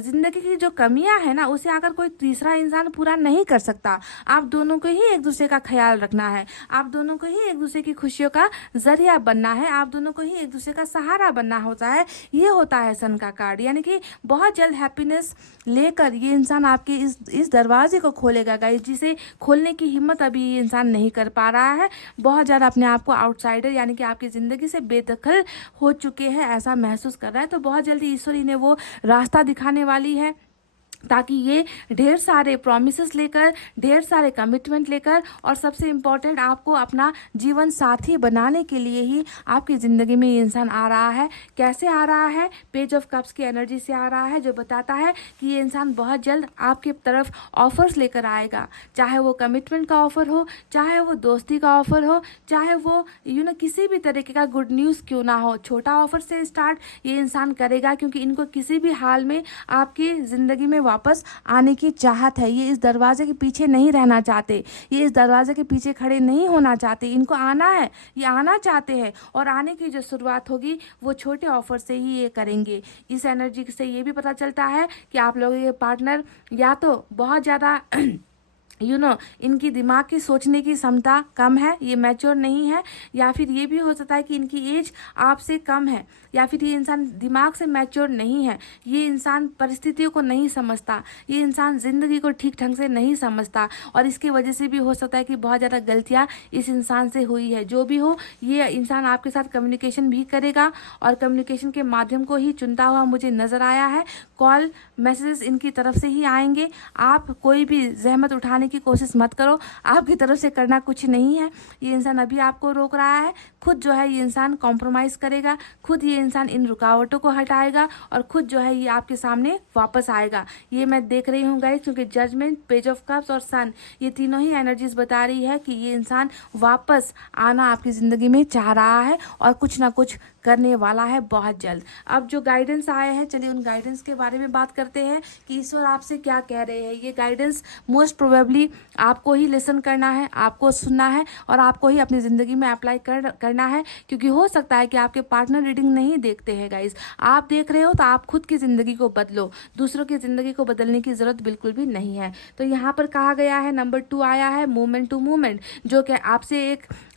ज़िंदगी की जो कमियां है ना, उसे अगर कोई तीसरा इंसान पूरा नहीं कर सकता। आप दोनों को ही एक दूसरे का ख्याल रखना है, आप दोनों को ही एक दूसरे की खुशियों का जरिया बनना है, आप दोनों को ही एक दूसरे का सहारा बनना होता है। ये होता है सन का कार्ड, यानी कि बहुत जल्द हैप्पीनेस लेकर ये इंसान आपके इस दरवाजे को खोलेगा गाइस, जिसे खोलने की हिम्मत अभी ये इंसान नहीं कर पा रहा है। बहुत ज़्यादा अपने आप को आउटसाइडर यानी कि आपकी ज़िंदगी से बेदखल हो चुके हैं ऐसा महसूस कर रहा है। तो बहुत जल्दी ईश्वरी ने वो रास्ता दिखाने वाली है, ताकि ये ढेर सारे प्रॉमिसेस लेकर, ढेर सारे कमिटमेंट लेकर, और सबसे इम्पॉर्टेंट आपको अपना जीवन साथी बनाने के लिए ही आपकी ज़िंदगी में ये इंसान आ रहा है। कैसे आ रहा है? पेज ऑफ कप्स की एनर्जी से आ रहा है, जो बताता है कि ये इंसान बहुत जल्द आपकी तरफ ऑफर्स लेकर आएगा, चाहे वो कमिटमेंट का ऑफर हो, चाहे वो दोस्ती का ऑफर हो, चाहे वो किसी भी तरीके का गुड न्यूज़ क्यों ना हो। छोटा ऑफर से स्टार्ट ये इंसान करेगा, क्योंकि इनको किसी भी हाल में आपकी ज़िंदगी में वापस आने की चाहत है। ये इस दरवाजे के पीछे नहीं रहना चाहते, ये इस दरवाजे के पीछे खड़े नहीं होना चाहते, इनको आना है, ये आना चाहते हैं, और आने की जो शुरुआत होगी वो छोटे ऑफर से ही ये करेंगे। इस एनर्जी से ये भी पता चलता है कि आप लोगों के पार्टनर या तो बहुत ज़्यादा इनकी दिमाग की सोचने की क्षमता कम है, ये मैच्योर नहीं है, या फिर ये भी हो सकता है कि इनकी एज आपसे कम है, या फिर ये इंसान दिमाग से मैच्योर नहीं है, ये इंसान परिस्थितियों को नहीं समझता, ये इंसान ज़िंदगी को ठीक ढंग से नहीं समझता, और इसकी वजह से भी हो सकता है कि बहुत ज़्यादा गलतियाँ इस इंसान से हुई है। जो भी हो, ये इंसान आपके साथ कम्युनिकेशन भी करेगा, और कम्युनिकेशन के माध्यम को ही चुनता हुआ मुझे नज़र आया है। कॉल मैसेजेस इनकी तरफ से ही आएंगे। आप कोई भी जहमत उठाने की कोशिश मत करो, आपकी तरफ से करना कुछ नहीं है। ये इंसान अभी आपको रोक रहा है, खुद जो है ये इंसान कॉम्प्रोमाइज़ करेगा, खुद ये इंसान इन रुकावटों को हटाएगा, और खुद जो है ये आपके सामने वापस आएगा। ये मैं देख रही हूँ गाइस, क्योंकि जजमेंट, पेज ऑफ कप्स और सन, ये तीनों ही एनर्जीज बता रही है कि ये इंसान वापस आना आपकी ज़िंदगी में चाह रहा है, और कुछ ना कुछ करने वाला है बहुत जल्द। अब जो गाइडेंस आए हैं, चलिए उन गाइडेंस के बारे में बात करते हैं कि ईश्वर आपसे क्या कह रहे हैं। ये गाइडेंस मोस्ट प्रोबेबली आपको ही लिसन करना है, आपको सुनना है, और आपको ही अपनी ज़िंदगी में अप्लाई करना है, क्योंकि हो सकता है कि आपके पार्टनर रीडिंग नहीं देखते हैं गाइस। आप देख रहे हो तो आप खुद की ज़िंदगी को बदलो, दूसरों की ज़िंदगी को बदलने की ज़रूरत बिल्कुल भी नहीं है। तो यहाँ पर कहा गया है, नंबर 2 आया है, मूवमेंट टू मूवमेंट, जो कि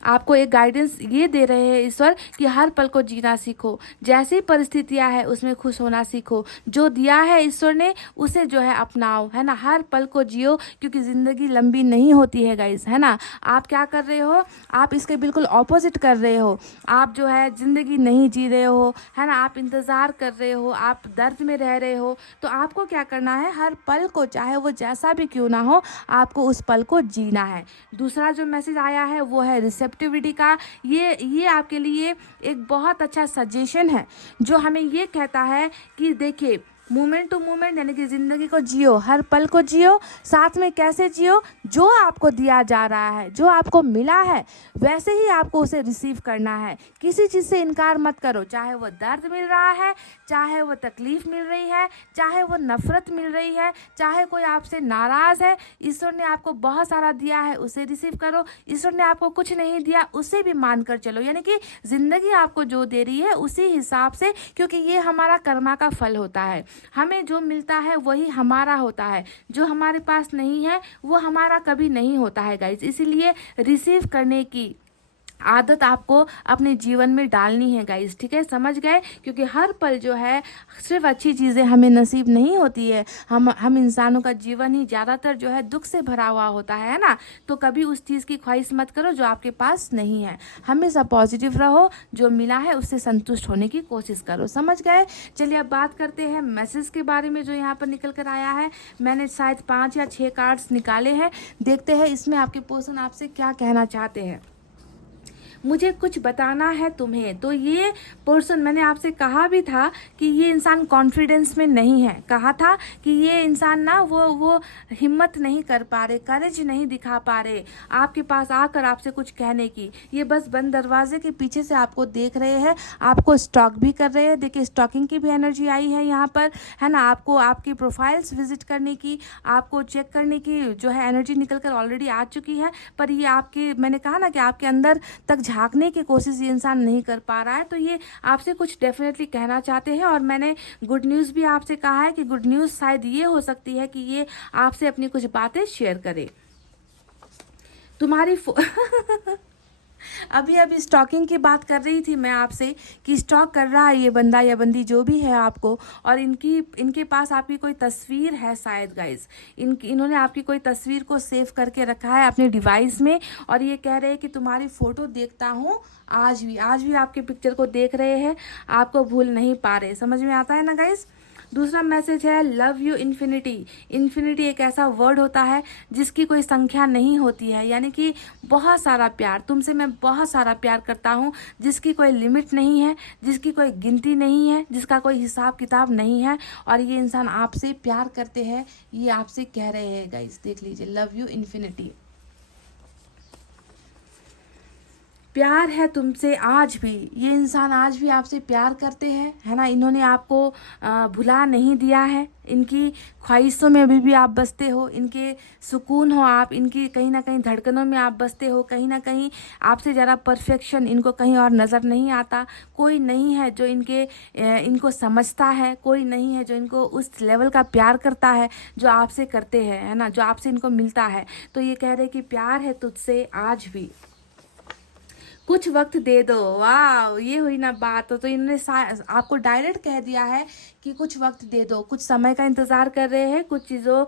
आपको एक गाइडेंस ये दे रहे हैं ईश्वर कि हर पल को जीना सीखो, जैसी परिस्थितियां है उसमें खुश होना सीखो, जो दिया है ईश्वर ने उसे जो है अपनाओ, है ना। हर पल को जियो, क्योंकि ज़िंदगी लंबी नहीं होती है गाइस, है ना। आप क्या कर रहे हो? आप इसके बिल्कुल ऑपोजिट कर रहे हो। आप जो है ज़िंदगी नहीं जी रहे हो, है ना, आप इंतज़ार कर रहे हो, आप दर्द में रह रहे हो। तो आपको क्या करना है? हर पल को, चाहे वो जैसा भी क्यों ना हो, आपको उस पल को जीना है। दूसरा जो मैसेज आया है वो है रिसेप्टिविटी का। ये आपके लिए एक बहुत अच्छा सजेशन है, जो हमें ये कहता है कि देखिए, मोमेंट टू मोमेंट यानी कि ज़िंदगी को जियो, हर पल को जियो। साथ में कैसे जियो, जो आपको दिया जा रहा है, जो आपको मिला है वैसे ही आपको उसे रिसीव करना है। किसी चीज़ से इनकार मत करो, चाहे वो दर्द मिल रहा है, चाहे वो तकलीफ़ मिल रही है, चाहे वो नफ़रत मिल रही है, चाहे कोई आपसे नाराज़ है। ईश्वर ने आपको बहुत सारा दिया है, उसे रिसीव करो। ईश्वर ने आपको कुछ नहीं दिया, उसे भी मान कर चलो। यानी कि ज़िंदगी आपको जो दे रही है उसी हिसाब से, क्योंकि ये हमारा कर्मा का फल होता है। हमें जो मिलता है वही हमारा होता है, जो हमारे पास नहीं है वो हमारा कभी नहीं होता है गाइस। इसीलिए रिसीव करने की आदत आपको अपने जीवन में डालनी है गाइस, ठीक है, समझ गए? क्योंकि हर पल जो है सिर्फ अच्छी चीज़ें हमें नसीब नहीं होती है। हम इंसानों का जीवन ही ज़्यादातर जो है दुख से भरा हुआ होता है ना। तो कभी उस चीज़ की ख्वाहिश मत करो जो आपके पास नहीं है। हमेशा पॉजिटिव रहो, जो मिला है उससे संतुष्ट होने की कोशिश करो, समझ गए? चलिए अब बात करते हैं मैसेज के बारे में जो यहाँ पर निकल कर आया है। मैंने शायद 5 या 6 कार्ड्स निकाले हैं, देखते हैं इसमें आपके पर्सन आपसे क्या कहना चाहते हैं। मुझे कुछ बताना है तुम्हें। तो ये पर्सन, मैंने आपसे कहा भी था कि ये इंसान कॉन्फिडेंस में नहीं है। कहा था कि ये इंसान ना वो हिम्मत नहीं कर पा रहे, करेज नहीं दिखा पा रहे आपके पास आकर आपसे कुछ कहने की। ये बस बंद दरवाजे के पीछे से आपको देख रहे हैं, आपको स्टॉक भी कर रहे हैं। देखिए स्टॉकिंग की भी एनर्जी आई है यहाँ पर, है ना। आपको आपकी प्रोफाइल्स विजिट करने की, आपको चेक करने की जो है एनर्जी निकल कर ऑलरेडी आ चुकी है। पर ये आपके, मैंने कहा ना कि आपके अंदर तक झांकने की कोशिश ये इंसान नहीं कर पा रहा है। तो ये आपसे कुछ डेफिनेटली कहना चाहते हैं। और मैंने गुड न्यूज़ भी आपसे कहा है कि गुड न्यूज़ शायद ये हो सकती है कि ये आपसे अपनी कुछ बातें शेयर करे। तुम्हारी अभी स्टॉकिंग की बात कर रही थी मैं आपसे कि स्टॉक कर रहा है ये बंदा या बंदी जो भी है आपको, और इनके पास आपकी कोई तस्वीर है शायद गाइस। इन्होंने आपकी कोई तस्वीर को सेव करके रखा है अपने डिवाइस में, और ये कह रहे हैं कि तुम्हारी फ़ोटो देखता हूँ आज भी आपके पिक्चर को देख रहे हैं, आपको भूल नहीं पा रहे। समझ में आता है ना गाइस? दूसरा मैसेज है लव यू इन्फिनिटी। इन्फिनिटी एक ऐसा वर्ड होता है जिसकी कोई संख्या नहीं होती है, यानी कि बहुत सारा प्यार, तुमसे मैं बहुत सारा प्यार करता हूँ, जिसकी कोई लिमिट नहीं है, जिसकी कोई गिनती नहीं है, जिसका कोई हिसाब किताब नहीं है। और ये इंसान आपसे प्यार करते हैं, ये आपसे कह रहे हैं गाइस, देख लीजिए, लव यू इन्फिनिटी। प्यार है तुमसे आज भी, ये इंसान आज भी आपसे प्यार करते हैं, है ना। इन्होंने आपको भुला नहीं दिया है, इनकी ख्वाहिशों में अभी भी आप बसते हो, इनके सुकून हो आप, इनकी कहीं ना कहीं धड़कनों में आप बसते हो। कहीं ना कहीं आपसे ज़्यादा परफेक्शन इनको कहीं और नज़र नहीं आता। कोई नहीं है जो इनको समझता है, कोई नहीं है जो इनको उस लेवल का प्यार करता है जो आपसे करते हैं, है ना, जो आपसे इनको मिलता है। तो ये कह रहे कि प्यार है तुझसे आज भी, कुछ वक्त दे दो। वाह, ये हुई ना बात। तो इन्होंने आपको डायरेक्ट कह दिया है कि कुछ वक्त दे दो, कुछ समय का इंतज़ार कर रहे हैं, कुछ चीज़ों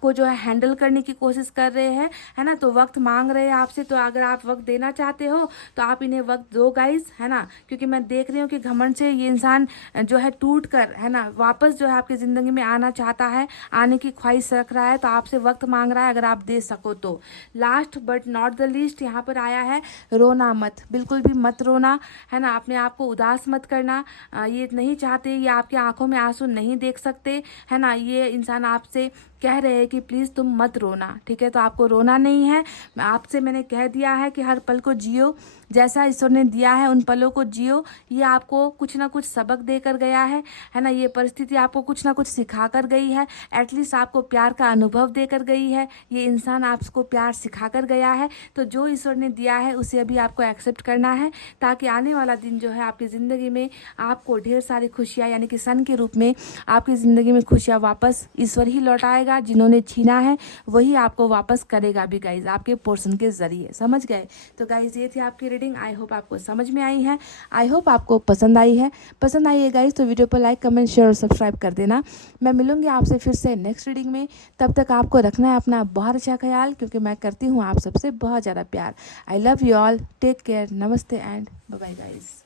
को जो है हैंडल करने की कोशिश कर रहे हैं, है ना। तो वक्त मांग रहे हैं आपसे। तो अगर आप वक्त देना चाहते हो तो आप इन्हें वक्त दो गाइस, है ना। क्योंकि मैं देख रही हूँ कि घमंड से ये इंसान जो है टूट कर, है ना, वापस जो है आपकी ज़िंदगी में आना चाहता है, आने की ख्वाहिश रख रहा है। तो आपसे वक्त मांग रहा है, अगर आप दे सको तो। Last but not the least यहाँ पर आया है रोना मत, बिल्कुल भी मत रोना, है ना। अपने आप को उदास मत करना। ये नहीं चाहते, ये आपकी आंखों में आंसू नहीं देख सकते, है ना। ये इंसान आपसे कह रहे हैं कि प्लीज़ तुम मत रोना, ठीक है। तो आपको रोना नहीं है। आपसे मैंने कह दिया है कि हर पल को जियो, जैसा ईश्वर ने दिया है उन पलों को जियो। ये आपको कुछ ना कुछ सबक देकर गया है ना। ये परिस्थिति आपको कुछ ना कुछ सिखा कर गई है, एटलीस्ट आपको प्यार का अनुभव देकर गई है। ये इंसान आपको प्यार सिखा कर गया है। तो जो ईश्वर ने दिया है उसे अभी आपको एक्सेप्ट करना है, ताकि आने वाला दिन जो है आपकी ज़िंदगी में आपको ढेर सारी खुशियाँ, यानी कि सन के रूप में आपकी ज़िंदगी में खुशियाँ वापस ईश्वर ही लौटाएगा। जिन्होंने छीना है वही आपको वापस करेगा भी गाइज, आपके पोर्शन के जरिए, समझ गए। तो गाइज ये थी आपकी रीडिंग। आई होप आपको समझ में आई है, आई होप आपको पसंद आई है गाइज। तो वीडियो पर लाइक, कमेंट, शेयर और सब्सक्राइब कर देना। मैं मिलूंगी आपसे फिर से नेक्स्ट रीडिंग में। तब तक आपको रखना है अपना बहुत अच्छा ख्याल, क्योंकि मैं करती हूँ आप सबसे बहुत ज़्यादा प्यार। I love you all, take care, नमस्ते and bye bye guys.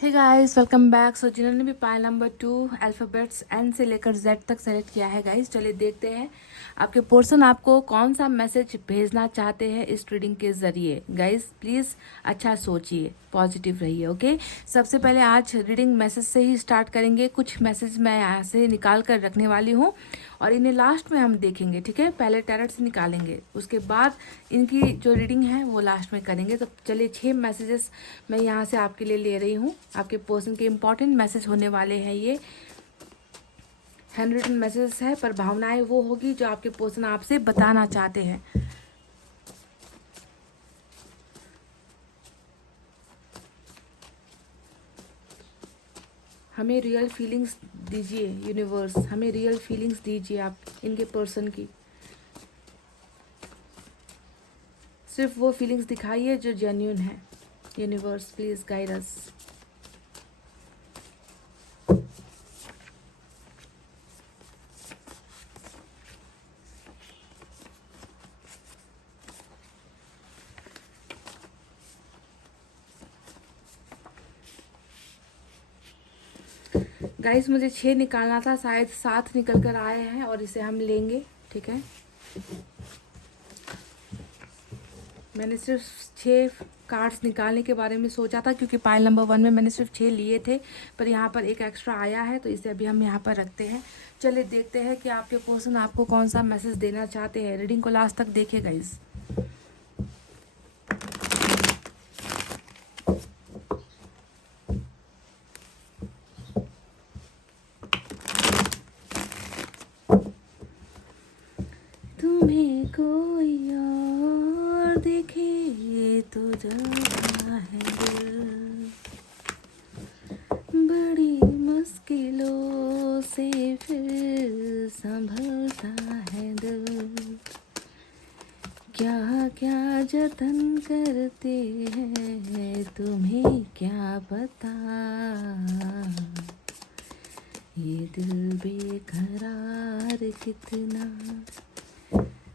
Hey guys, welcome back. So जिन्होंने भी पाइल नंबर 2 अल्फ़ाबेट्स एन से लेकर जेड तक सेलेक्ट किया है गाइस, चलिए देखते हैं आपके पर्सन आपको कौन सा मैसेज भेजना चाहते हैं इस रीडिंग के ज़रिए। गाइस प्लीज़ अच्छा सोचिए, पॉजिटिव रहिए। ओके, सबसे पहले आज रीडिंग मैसेज से ही स्टार्ट करेंगे। कुछ मैसेज मैं यहाँ से निकाल कर रखने वाली हूँ और इन्हें लास्ट में हम देखेंगे, ठीक है। पहले टैरोट से निकालेंगे, उसके बाद इनकी जो रीडिंग है वो लास्ट में करेंगे। तो चलिए 6 मैसेजेस मैं यहाँ से आपके लिए ले रही हूँ। आपके पर्सन के इम्पॉर्टेंट मैसेज होने वाले हैं ये। हैंड रिटन मैसेज है पर भावनाएं वो होगी जो आपके पर्सन आपसे बताना चाहते हैं। हमें रियल फीलिंग्स दीजिए यूनिवर्स, हमें रियल फीलिंग्स दीजिए आप इनके पर्सन की। सिर्फ वो फीलिंग्स दिखाइए जो जेन्युइन है। Universe please guide us. Guys मुझे 6 निकालना था, शायद 7 निकल कर आए हैं और इसे हम लेंगे, ठीक है। मैंने सिर्फ 6 कार्ड्स निकालने के बारे में सोचा था क्योंकि पाइल नंबर 1 में मैंने सिर्फ 6 लिए थे, पर यहाँ पर एक एक्स्ट्रा आया है तो इसे अभी हम यहाँ पर रखते हैं। चलिए देखते हैं कि आपके पर्सन आपको कौन सा मैसेज देना चाहते हैं। रीडिंग को लास्ट तक देखिए गाइस। तुम्हें कोई और देखे तो जलता है दिल, बड़ी मुश्किलों से फिर संभलता है दिल। क्या क्या जतन करते हैं तुम्हें क्या पता, ये दिल बेकरार कितना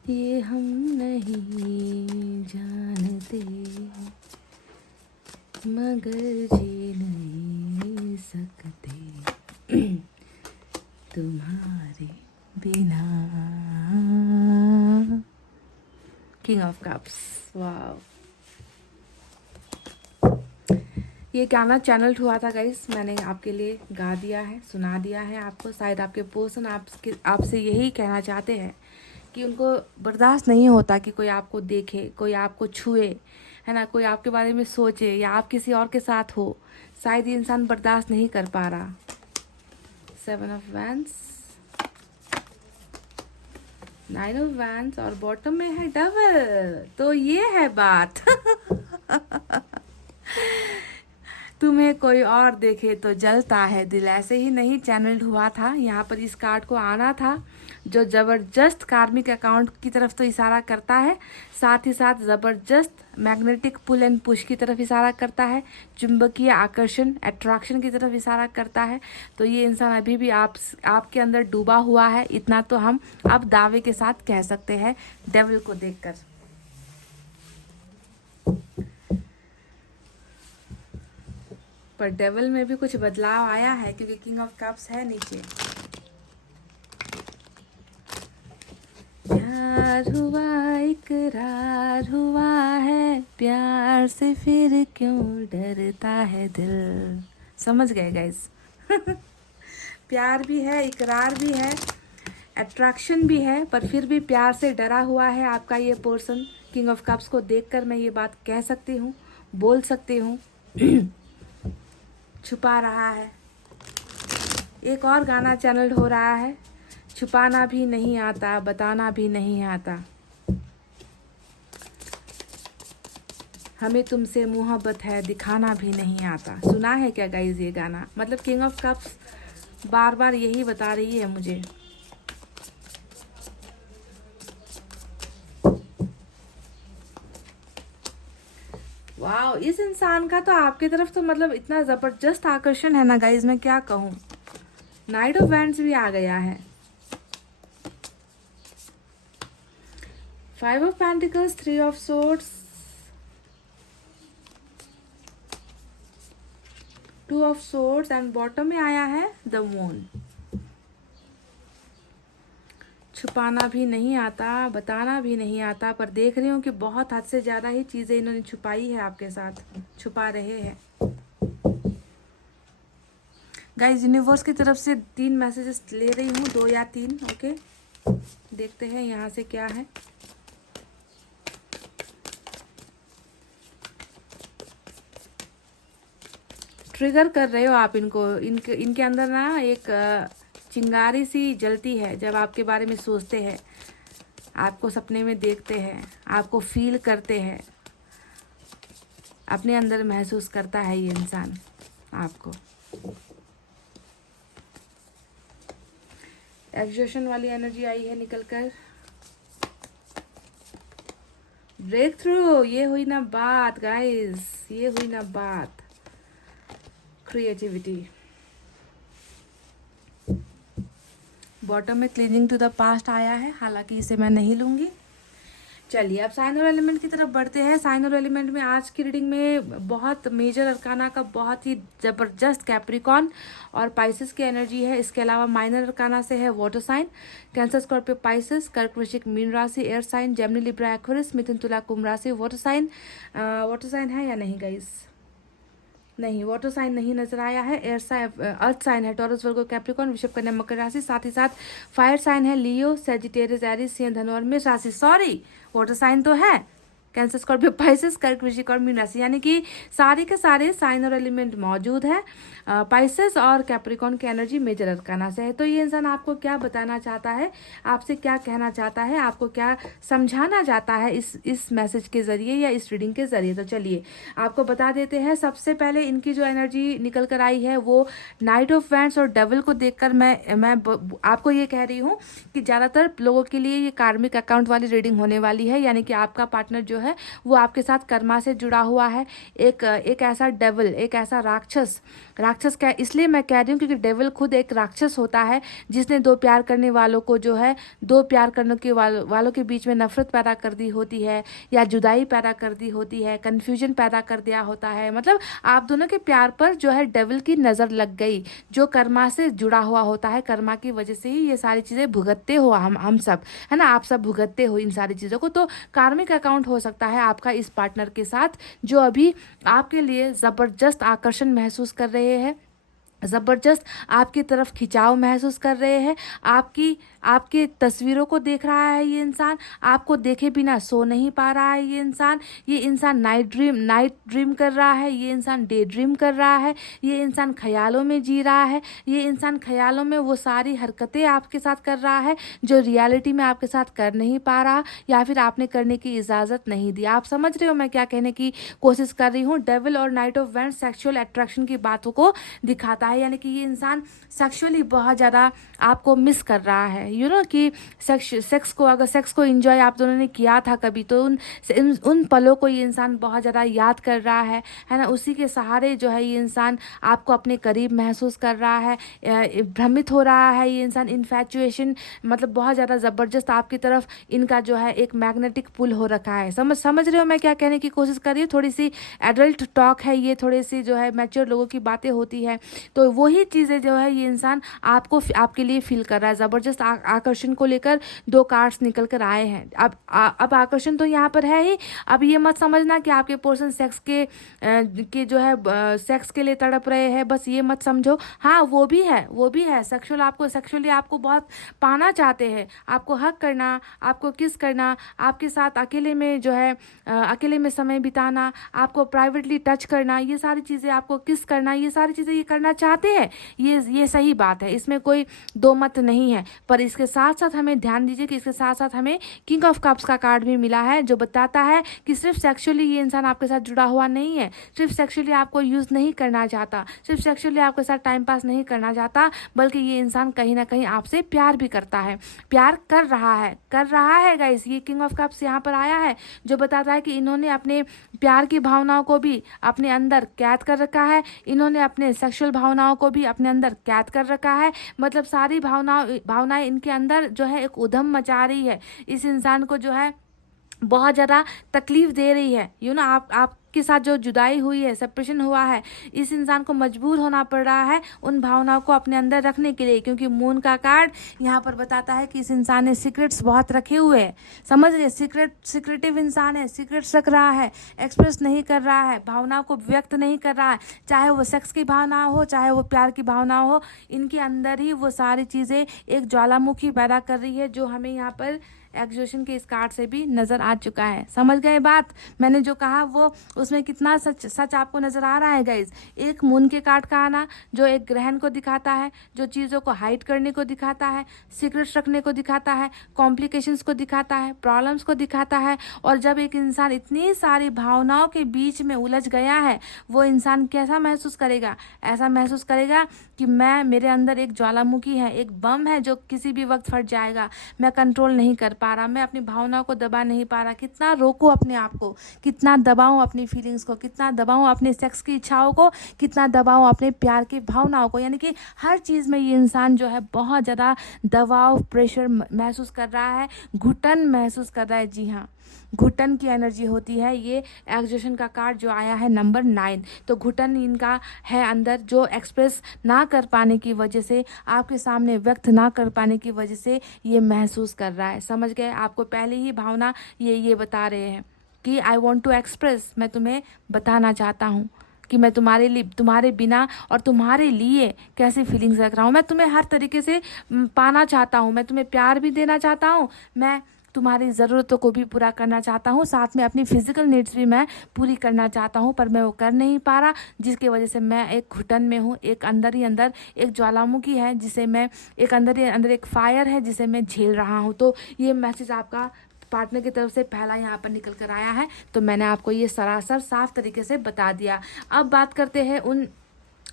ये हम नहीं जानते, मगर जी नहीं सकते तुम्हारे बिना। किंग ऑफ कप्स, वाव। ये गाना चैनल्ड हुआ था गाइस, मैंने आपके लिए गा दिया है, सुना दिया है आपको। शायद आपके पर्सन आपसे यही कहना चाहते हैं कि उनको बर्दाश्त नहीं होता कि कोई आपको देखे, कोई आपको छुए, है ना, कोई आपके बारे में सोचे या आप किसी और के साथ हो। शायद ये इंसान बर्दाश्त नहीं कर पा रहा। 7 ऑफ वैंड्स, 9 ऑफ वैंड्स और बॉटम में है डबल। तो ये है बात तुम्हें कोई और देखे तो जलता है दिल, ऐसे ही नहीं चैनल्ड हुआ था। यहाँ पर इस कार्ड को आना था जो ज़बरदस्त कार्मिक अकाउंट की तरफ तो इशारा करता है, साथ ही साथ ज़बरदस्त मैग्नेटिक पुल एंड पुश की तरफ इशारा करता है, चुंबकीय आकर्षण अट्रैक्शन की तरफ इशारा करता है। तो ये इंसान अभी भी आपके अंदर डूबा हुआ है, इतना तो हम अब दावे के साथ कह सकते हैं डेविल को देखकर। पर डेविल में भी कुछ बदलाव आया है क्योंकि किंग ऑफ कप्स है नीचे। प्यार हुआ इकरार हुआ है, प्यार से फिर क्यों डरता है दिल। समझ गए गाइस प्यार भी है, इकरार भी है, अट्रैक्शन भी है, पर फिर भी प्यार से डरा हुआ है आपका ये पर्सन। किंग ऑफ कप्स को देखकर मैं ये बात कह सकती हूँ, बोल सकती हूँ छुपा रहा है। एक और गाना चैनल हो रहा है, छुपाना भी नहीं आता, बताना भी नहीं आता, हमें तुमसे मोहब्बत है, दिखाना भी नहीं आता। सुना है क्या गाइज ये गाना? मतलब किंग ऑफ कप्स बार बार यही बता रही है मुझे। वाह, इस इंसान का तो आपकी तरफ तो मतलब इतना ज़बरदस्त आकर्षण है ना गाइज, मैं क्या कहूँ। नाइट ऑफ वैंड्स भी आ गया है, 5 of pentacles, 3 of swords, 2 two of swords and bottom में आया है द मून। छुपाना भी नहीं आता, बताना भी नहीं आता, पर देख रही हूँ कि बहुत हद से ज़्यादा ही चीज़ें इन्होंने छुपाई है आपके साथ, छुपा रहे हैं। गाइस यूनिवर्स की तरफ से 3 मैसेजेस ले रही हूँ, 2 या 3। ओके, देखते हैं यहाँ से क्या है। ट्रिगर कर रहे हो आप इनको, इनके अंदर ना एक चिंगारी सी जलती है जब आपके बारे में सोचते हैं, आपको सपने में देखते हैं, आपको फील करते हैं, अपने अंदर महसूस करता है ये इंसान आपको। एग्जॉशन वाली एनर्जी आई है निकल कर। ब्रेक थ्रू, ये हुई ना बात गाइस, ये हुई ना बात। क्रिएटिविटी। बॉटम में क्लीनिंग टू द पास्ट आया है, हालांकि इसे मैं नहीं लूंगी। चलिए अब साइन और एलिमेंट की तरफ बढ़ते हैं। साइन और एलिमेंट में आज की रीडिंग में बहुत मेजर अरकाना का बहुत ही ज़बरदस्त कैप्रिकॉन और पाइसेस की एनर्जी है। इसके अलावा माइनर अरकाना से है water sign, cancer Scorpio Pisces, कर्क वृश्चिक मीन राशि air sign, Gemini Libra Aquarius, मिथुन तुला कुंभ राशि वाटर साइन। वाटर साइन है या नहीं गाइस? नहीं, वाटर साइन नहीं नजर आया है। एयर साइन अर्थ साइन है टॉरस वर्गो कैप्रिकॉन, वृषभ कन्या मकर राशि, साथ ही साथ फायर साइन है लियो सेजिटेरियस एरीज सिंह धनु और मेष राशि। सॉरी, वाटर साइन तो है कैंसर स्कॉर्पियो पाइसेस कर्क वृश्चिक और मीन राशि, यानी कि सारे के सारे साइन और एलिमेंट मौजूद है। पाइसेस और कैप्रिकॉन की एनर्जी मेजर अरकाना से है। तो ये इंसान आपको क्या बताना चाहता है, आपसे क्या कहना चाहता है, आपको क्या समझाना चाहता है इस मैसेज के जरिए या इस रीडिंग के जरिए। तो चलिए आपको बता देते हैं। सबसे पहले इनकी जो एनर्जी निकल कर आई है वो नाइट ऑफ वैंड्स और डेविल को देखकर मैं आपको ये कह रही हूँ कि ज़्यादातर लोगों के लिए ये कार्मिक अकाउंट वाली रीडिंग होने वाली है, यानी कि आपका पार्टनर जो है वो आपके साथ कर्मा से जुड़ा हुआ है। एक ऐसा डेविल, एक ऐसा राक्षस क्या इसलिए मैं कह रही हूँ क्योंकि डेविल खुद एक राक्षस होता है जिसने दो प्यार करने वालों को जो है दो प्यार करने के वालों के बीच में नफरत पैदा कर दी होती है या जुदाई पैदा कर दी होती है, कन्फ्यूजन पैदा कर दिया होता है। मतलब आप दोनों के प्यार पर जो है डेविल की नज़र लग गई, जो कर्मा से जुड़ा हुआ होता है। कर्मा की वजह से ही ये सारी चीज़ें भुगतते हो हम सब, है ना, आप सब भुगतते हो इन सारी चीज़ों को। तो कार्मिक अकाउंट हो सकता है आपका इस पार्टनर के साथ, जो अभी आपके लिए ज़बरदस्त आकर्षण महसूस कर रहे हैं, ज़बरदस्त आपकी तरफ खिंचाव महसूस कर रहे हैं। आपकी तस्वीरों को देख रहा है ये इंसान, आपको देखे बिना सो नहीं पा रहा है ये इंसान नाइट ड्रीम कर रहा है, ये इंसान डे ड्रीम कर रहा है, ये इंसान ख्यालों में जी रहा है, ये इंसान ख्यालों में वो सारी हरकतें आपके साथ कर रहा है जो रियलिटी में आपके साथ कर नहीं पा रहा या फिर आपने करने की इजाज़त नहीं दी। आप समझ रहे हो मैं क्या कहने की कोशिश कर रही हूँ। डेविल और night of wands sexual attraction की बातों को दिखाता है, यानी कि ये इंसान सेक्सुअली बहुत ज़्यादा आपको मिस कर रहा है। यू नो कि सेक्स को एंजॉय आप दोनों ने किया था कभी, तो उन पलों को ये इंसान बहुत ज़्यादा याद कर रहा है ना। उसी के सहारे जो है ये इंसान आपको अपने करीब महसूस कर रहा है, भ्रमित हो रहा है ये इंसान। इन्फैचुएशन मतलब बहुत ज़्यादा ज़बरदस्त आपकी तरफ इनका जो है एक मैग्नेटिक पुल हो रखा है। समझ रहे हो मैं क्या कहने की कोशिश कर रही हूँ। थोड़ी सी एडल्ट टॉक है ये, थोड़ी सी जो है मैच्योर लोगों की बातें होती है, तो वही चीज़ें जो है ये इंसान आपके लिए फील कर रहा है। ज़बरदस्त आकर्षण को लेकर 2 कार्ड्स निकल कर आए हैं। अब आकर्षण तो यहाँ पर है ही। अब ये मत समझना कि आपके पर्सन सेक्स के जो है सेक्स के लिए तड़प रहे हैं, बस ये मत समझो। हाँ वो भी है सेक्सुअली आपको बहुत पाना चाहते हैं, आपको हक करना, आपको किस करना, आपके साथ अकेले में जो है अकेले में समय बिताना, आपको प्राइवेटली टच करना, ये सारी चीज़ें, आपको किस करना, ये सारी चीज़ें ये करना चाहते हैं। ये सही बात है, इसमें कोई दो मत नहीं है। पर इसके साथ साथ हमें ध्यान दीजिए कि इसके साथ साथ हमें किंग ऑफ कप्स का कार्ड भी मिला है, जो बताता है कि सिर्फ सेक्सुअली ये इंसान आपके साथ जुड़ा हुआ नहीं है, सिर्फ सेक्सुअली आपको यूज़ नहीं करना चाहता, सिर्फ सेक्सुअली आपके साथ टाइम पास नहीं करना चाहता, बल्कि ये इंसान कहीं ना कहीं आपसे प्यार भी करता है, प्यार कर रहा है गाइस। ये किंग ऑफ कप्स यहाँ पर आया है जो बताता है कि इन्होंने अपने प्यार की भावनाओं को भी अपने अंदर कैद कर रखा है, इन्होंने अपने सेक्सुअल भावनाओं को भी अपने अंदर कैद कर रखा है। मतलब सारी भावनाएं इनके अंदर जो है एक उधम मचा रही है, इस इंसान को जो है बहुत ज़्यादा तकलीफ दे रही है। यू नो आप आपके साथ जो जुदाई हुई है, सेपरेशन हुआ है, इस इंसान को मजबूर होना पड़ रहा है उन भावनाओं को अपने अंदर रखने के लिए, क्योंकि मून का कार्ड यहाँ पर बताता है कि इस इंसान ने सीक्रेट्स बहुत रखे हुए हैं। समझ गए, सीक्रेटिव इंसान है, सीक्रेट्स रख रहा है, एक्सप्रेस नहीं कर रहा है, भावनाओं को व्यक्त नहीं कर रहा है, चाहे वो सेक्स की भावना हो, चाहे वो प्यार की भावना हो, इनके अंदर ही वो सारी चीज़ें एक ज्वालामुखी पैदा कर रही है, जो हमें यहाँ पर एक्सोशन के इस कार्ड से भी नज़र आ चुका है। समझ गए बात, मैंने जो कहा वो उसमें कितना सच आपको नज़र आ रहा है गाइज। एक मून के कार्ड का आना जो एक ग्रहण को दिखाता है, जो चीज़ों को हाइड करने को दिखाता है, सीक्रेट्स रखने को दिखाता है, कॉम्प्लिकेशंस को दिखाता है, प्रॉब्लम्स को दिखाता है। और जब एक इंसान इतनी सारी भावनाओं के बीच में उलझ गया है, वो इंसान कैसा महसूस करेगा? ऐसा महसूस करेगा कि मेरे अंदर एक ज्वालामुखी है, एक बम है जो किसी भी वक्त फट जाएगा, मैं कंट्रोल नहीं कर पा रहा, मैं अपनी भावनाओं को दबा नहीं पा रहा, कितना रोकूं अपने आप को, कितना दबाऊं अपनी फीलिंग्स को, कितना दबाऊं अपने सेक्स की इच्छाओं को, कितना दबाऊं अपने प्यार की भावनाओं को। यानी कि हर चीज़ में ये इंसान जो है बहुत ज़्यादा दबाव, प्रेशर महसूस कर रहा है, घुटन महसूस कर रहा है। जी हाँ, घुटन की एनर्जी होती है ये एक्सोशन का कार्ड जो आया है नंबर 9। तो घुटन इनका है अंदर, जो एक्सप्रेस ना कर पाने की वजह से, आपके सामने व्यक्त ना कर पाने की वजह से ये महसूस कर रहा है। समझ गए, आपको पहले ही भावना ये बता रहे हैं कि आई वॉन्ट टू एक्सप्रेस, मैं तुम्हें बताना चाहता हूँ कि मैं तुम्हारे लिए, तुम्हारे बिना और तुम्हारे लिए कैसी फीलिंग्स रख रहा हूँ। मैं तुम्हें हर तरीके से पाना चाहता हूँ, मैं तुम्हें प्यार भी देना चाहता हूँ, मैं तुम्हारी ज़रूरतों को भी पूरा करना चाहता हूँ, साथ में अपनी फिजिकल नीड्स भी मैं पूरी करना चाहता हूँ, पर मैं वो कर नहीं पा रहा, जिसकी वजह से मैं एक घुटन में हूँ। एक अंदर ही अंदर एक ज्वालामुखी है जिसे मैं, एक अंदर ही अंदर एक फायर है जिसे मैं झेल रहा हूँ। तो ये मैसेज आपका पार्टनर की तरफ से पहला यहाँ पर निकल कर आया है, तो मैंने आपको ये सरासर साफ तरीके से बता दिया। अब बात करते हैं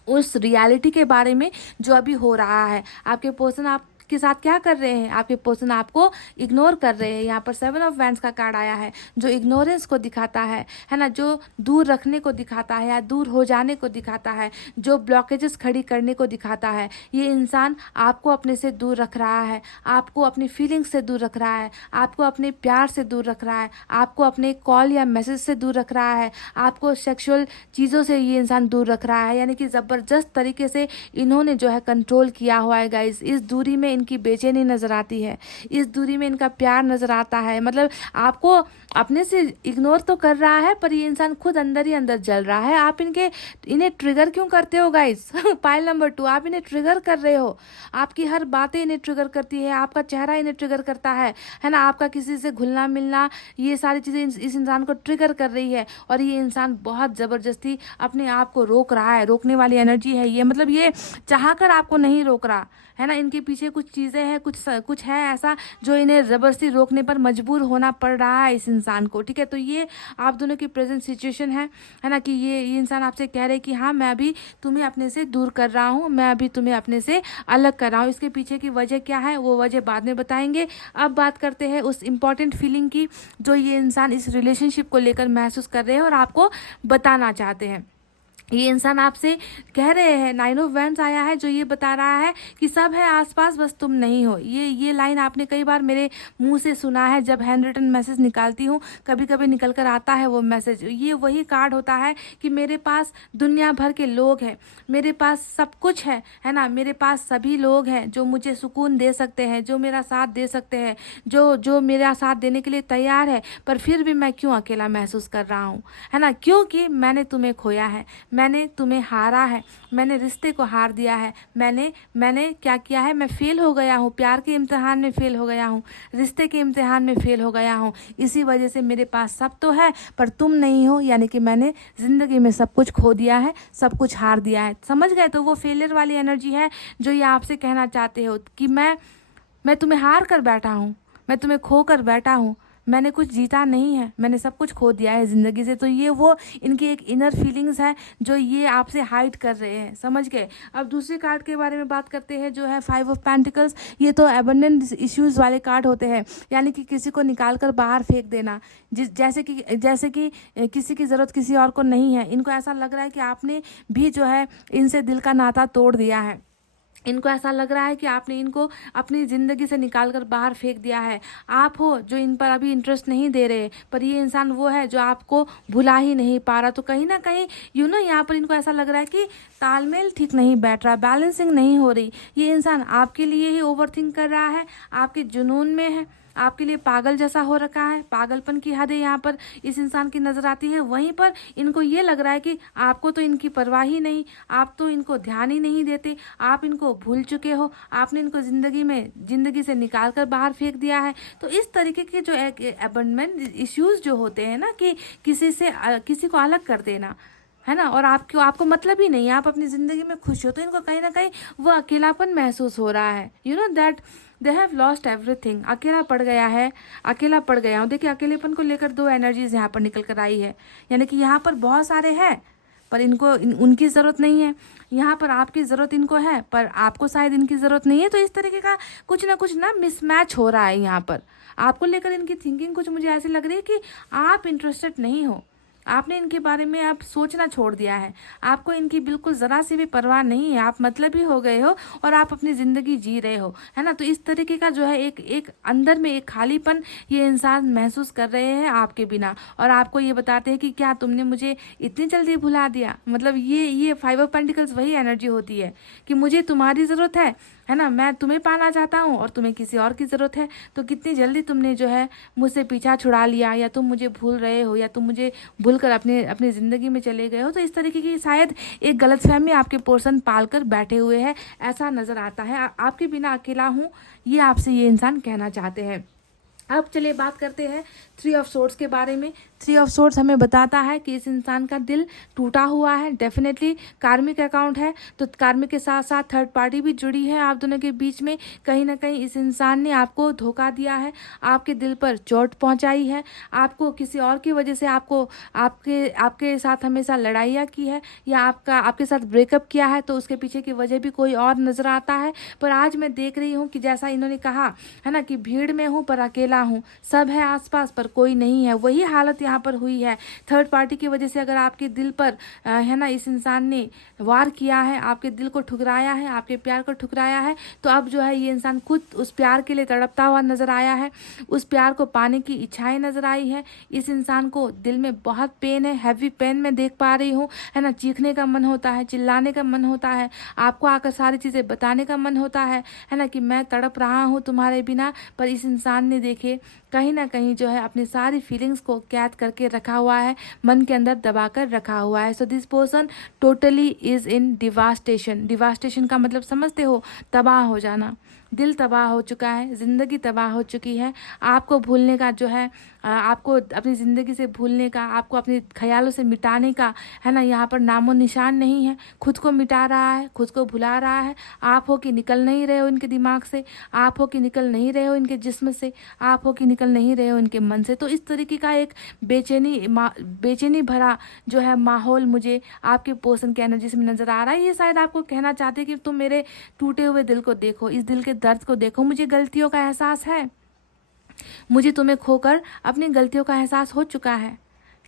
उस रियलिटी के बारे में जो अभी हो रहा है। आपके पर्सन आपके साथ क्या कर रहे हैं? आपके पर्सन आपको इग्नोर कर रहे हैं। यहाँ पर 7 ऑफ वैंड्स का कार्ड आया है जो इग्नोरेंस को दिखाता है ना, जो दूर रखने को दिखाता है या दूर हो जाने को दिखाता है, जो ब्लॉकेजेस खड़ी करने को दिखाता है। ये इंसान आपको अपने से दूर रख रहा है, आपको अपनी फीलिंग्स से दूर रख रहा है, आपको अपने प्यार से दूर रख रहा है, आपको अपने कॉल या मैसेज से दूर रख रहा है, आपको सेक्सुअल चीज़ों से ये इंसान दूर रख रहा है। यानी कि ज़बरदस्त तरीके से इन्होंने जो है कंट्रोल किया हुआ है गाइस। इस दूरी में इनकी बेचैनी नज़र आती है, इस दूरी में इनका प्यार नज़र आता है। मतलब आपको अपने से इग्नोर तो कर रहा है, पर ये इंसान खुद अंदर ही अंदर जल रहा है। आप इन्हें ट्रिगर क्यों करते हो गाइस? पाइल नंबर 2, आप इन्हें ट्रिगर कर रहे हो, आपकी हर बातें इन्हें ट्रिगर करती है, आपका चेहरा इन्हें ट्रिगर करता है ना, आपका किसी से घुलना मिलना, ये सारी चीज़ें इस इंसान को ट्रिगर कर रही है। और ये इंसान बहुत ज़बरदस्ती अपने आप को रोक रहा है, रोकने वाली एनर्जी है ये। मतलब ये चाहकर आपको नहीं रोक रहा है ना, इनके पीछे कुछ चीज़ें हैं, कुछ है ऐसा जो इन्हें ज़बरदस्ती रोकने पर मजबूर होना पड़ रहा है इस इंसान को। ठीक है, तो ये आप दोनों की प्रेजेंट सिचुएशन है ना, कि ये इंसान आपसे कह रहे हैं कि हाँ, मैं अभी तुम्हें अपने से दूर कर रहा हूँ, मैं अभी तुम्हें अपने से अलग कर रहा हूँ। इसके पीछे की वजह क्या है वो वजह बाद में बताएंगे। अब बात करते हैं उस इम्पॉर्टेंट फीलिंग की जो ये इंसान इस रिलेशनशिप को लेकर महसूस कर रहे हैं और आपको बताना चाहते हैं। ये इंसान आपसे कह रहे हैं, 9 ऑफ वैंड्स आया है जो ये बता रहा है कि सब है आसपास, बस तुम नहीं हो। ये लाइन आपने कई बार मेरे मुंह से सुना है जब हैंड रिटन मैसेज निकालती हूँ, कभी कभी निकल कर आता है वो मैसेज। ये वही कार्ड होता है कि मेरे पास दुनिया भर के लोग हैं, मेरे पास सब कुछ है ना, मेरे पास सभी लोग हैं जो मुझे सुकून दे सकते हैं, जो मेरा साथ दे सकते हैं, जो मेरा साथ देने के लिए तैयार है, पर फिर भी मैं क्यों अकेला महसूस कर रहा हूँ, है ना, क्योंकि मैंने तुम्हें खोया है, मैंने तुम्हें हारा है, मैंने रिश्ते को हार दिया है, मैंने क्या किया है, मैं फेल हो गया हूँ, प्यार के इम्तिहान में फेल हो गया हूँ, रिश्ते के इम्तिहान में फेल हो गया हूँ। इसी वजह से मेरे पास सब तो है पर तुम नहीं हो, यानी कि मैंने ज़िंदगी में सब कुछ खो दिया है, सब कुछ हार दिया है। समझ गए? तो वो फेलियर वाली एनर्जी है जो ये आपसे कहना चाहते हो कि मैं तुम्हें हार कर बैठा हूँ, मैं तुम्हें खो कर बैठा हूँ, मैंने कुछ जीता नहीं है, मैंने सब कुछ खो दिया है ज़िंदगी से। तो ये वो इनकी एक इनर फीलिंग्स है जो ये आपसे हाइड कर रहे हैं। समझ गए? अब दूसरे कार्ड के बारे में बात करते हैं जो है 5 ऑफ पेंटिकल्स। ये तो एबंडेंस इश्यूज़ वाले कार्ड होते हैं, यानी कि किसी को निकाल कर बाहर फेंक देना, जैसे कि किसी की ज़रूरत किसी और को नहीं है। इनको ऐसा लग रहा है कि आपने भी जो है इनसे दिल का नाता तोड़ दिया है। इनको ऐसा लग रहा है कि आपने इनको अपनी ज़िंदगी से निकाल कर बाहर फेंक दिया है। आप हो जो इन पर अभी इंटरेस्ट नहीं दे रहे, पर ये इंसान वो है जो आपको भुला ही नहीं पा रहा। तो कहीं ना कहीं यहाँ पर इनको ऐसा लग रहा है कि तालमेल ठीक नहीं बैठ रहा, बैलेंसिंग नहीं हो रही। ये इंसान आपके लिए ही ओवरथिंक कर रहा है, आपके जुनून में है, आपके लिए पागल जैसा हो रखा है। पागलपन की हदें यहाँ पर इस इंसान की नज़र आती है। वहीं पर इनको ये लग रहा है कि आपको तो इनकी परवाह ही नहीं, आप तो इनको ध्यान ही नहीं देते, आप इनको भूल चुके हो, आपने इनको ज़िंदगी से निकाल कर बाहर फेंक दिया है। तो इस तरीके के जो अबंडमेंट इश्यूज़ जो होते हैं ना, कि किसी को अलग कर देना है ना, और आपको मतलब ही नहीं, आप अपनी ज़िंदगी में खुश हो, तो इनको कहीं ना कहीं वो अकेलापन महसूस हो रहा है। That they have lost everything. अकेला पड़ गया हूँ। देखिए, अकेलेपन को लेकर दो एनर्जीज यहाँ पर निकल कर आई है। यानी कि यहाँ पर बहुत सारे हैं, पर उनकी ज़रूरत नहीं है। यहाँ पर आपकी ज़रूरत इनको है, पर आपको शायद इनकी ज़रूरत नहीं है। तो इस तरीके का कुछ ना मिसमैच हो रहा है यहाँ पर। आपको लेकर इनकी थिंकिंग कुछ मुझे ऐसी लग रही है कि आप इंटरेस्टेड नहीं हो, आपने इनके बारे में आप सोचना छोड़ दिया है, आपको इनकी बिल्कुल ज़रा सी भी परवाह नहीं है, आप मतलबी हो गए हो और आप अपनी ज़िंदगी जी रहे हो, है ना। तो इस तरीके का जो है एक अंदर में एक खालीपन ये इंसान महसूस कर रहे हैं आपके बिना, और आपको ये बताते हैं कि क्या तुमने मुझे इतनी जल्दी भुला दिया। मतलब ये 5 ऑफ पेंटिकल्स वही एनर्जी होती है कि मुझे तुम्हारी ज़रूरत है ना, मैं तुम्हें पाना चाहता हूँ और तुम्हें किसी और की ज़रूरत है। तो कितनी जल्दी तुमने जो है मुझसे पीछा छुड़ा लिया, या तुम मुझे भूल रहे हो, या तुम मुझे भूल कर अपनी ज़िंदगी में चले गए हो। तो इस तरीके की शायद एक गलतफहमी आपके पर्सन पाल कर बैठे हुए हैं, ऐसा नज़र आता है। आपके बिना अकेला हूँ, ये आपसे ये इंसान कहना चाहते हैं। अब चलिए बात करते हैं 3 ऑफ सोर्ड्स के बारे में। 3 ऑफ सोर्ड्स हमें बताता है कि इस इंसान का दिल टूटा हुआ है। डेफिनेटली कार्मिक अकाउंट है, तो कार्मिक के साथ साथ थर्ड पार्टी भी जुड़ी है आप दोनों के बीच में। कहीं ना कहीं इस इंसान ने आपको धोखा दिया है, आपके दिल पर चोट पहुंचाई है, आपको किसी और की वजह से आपके साथ हमेशा लड़ाइयाँ की है, या आपके साथ ब्रेकअप किया है। तो उसके पीछे की वजह भी कोई और नज़र आता है। पर आज मैं देख रही हूँ कि जैसा इन्होंने कहा है ना, कि भीड़ में हूँ पर अकेला हूँ, सब है आसपास पर कोई नहीं है, वही हालत यहाँ पर हुई है। थर्ड पार्टी की वजह से अगर आपके दिल पर है ना इस इंसान ने वार किया है, आपके दिल को ठुकराया है, आपके प्यार को ठुकराया है, तो अब जो है ये इंसान खुद उस प्यार के लिए तड़पता हुआ नजर आया है, उस प्यार को पाने की इच्छाएं नजर आई है। इस इंसान को दिल में बहुत पेन है, हैवी पेन मैं देख पा रही हूँ, है ना। चीखने का मन होता है, चिल्लाने का मन होता है, आपको आकर सारी चीज़ें बताने का मन होता है ना, कि मैं तड़प रहा हूँ तुम्हारे बिना। पर इस इंसान ने देखे कहीं ना कहीं जो है अपनी सारी फीलिंग्स को कैद करके रखा हुआ है, मन के अंदर दबा कर रखा हुआ है। So this person totally is in devastation. Devastation का मतलब समझते हो, तबाह हो जाना। दिल तबाह हो चुका है, ज़िंदगी तबाह हो चुकी है। आपको भूलने का जो है, आपको अपनी ज़िंदगी से भूलने का, आपको अपने ख्यालों से मिटाने का, है ना, यहाँ पर नामो निशान नहीं है। खुद को मिटा रहा है, खुद को भुला रहा है। आप हो कि निकल नहीं रहे हो इनके दिमाग से, आप हो कि निकल नहीं रहे हो इनके जिस्म से, आप हो कि निकल नहीं रहे हो इनके मन से। तो इस तरीके का एक बेचैनी भरा जो है माहौल मुझे आपके पर्सन की एनर्जी से नज़र आ रहा है। ये शायद आपको कहना चाहते हैं कि तुम मेरे टूटे हुए दिल को देखो, इस दिल के दर्द को देखो, मुझे गलतियों का एहसास है, मुझे तुम्हें खोकर अपनी गलतियों का एहसास हो चुका है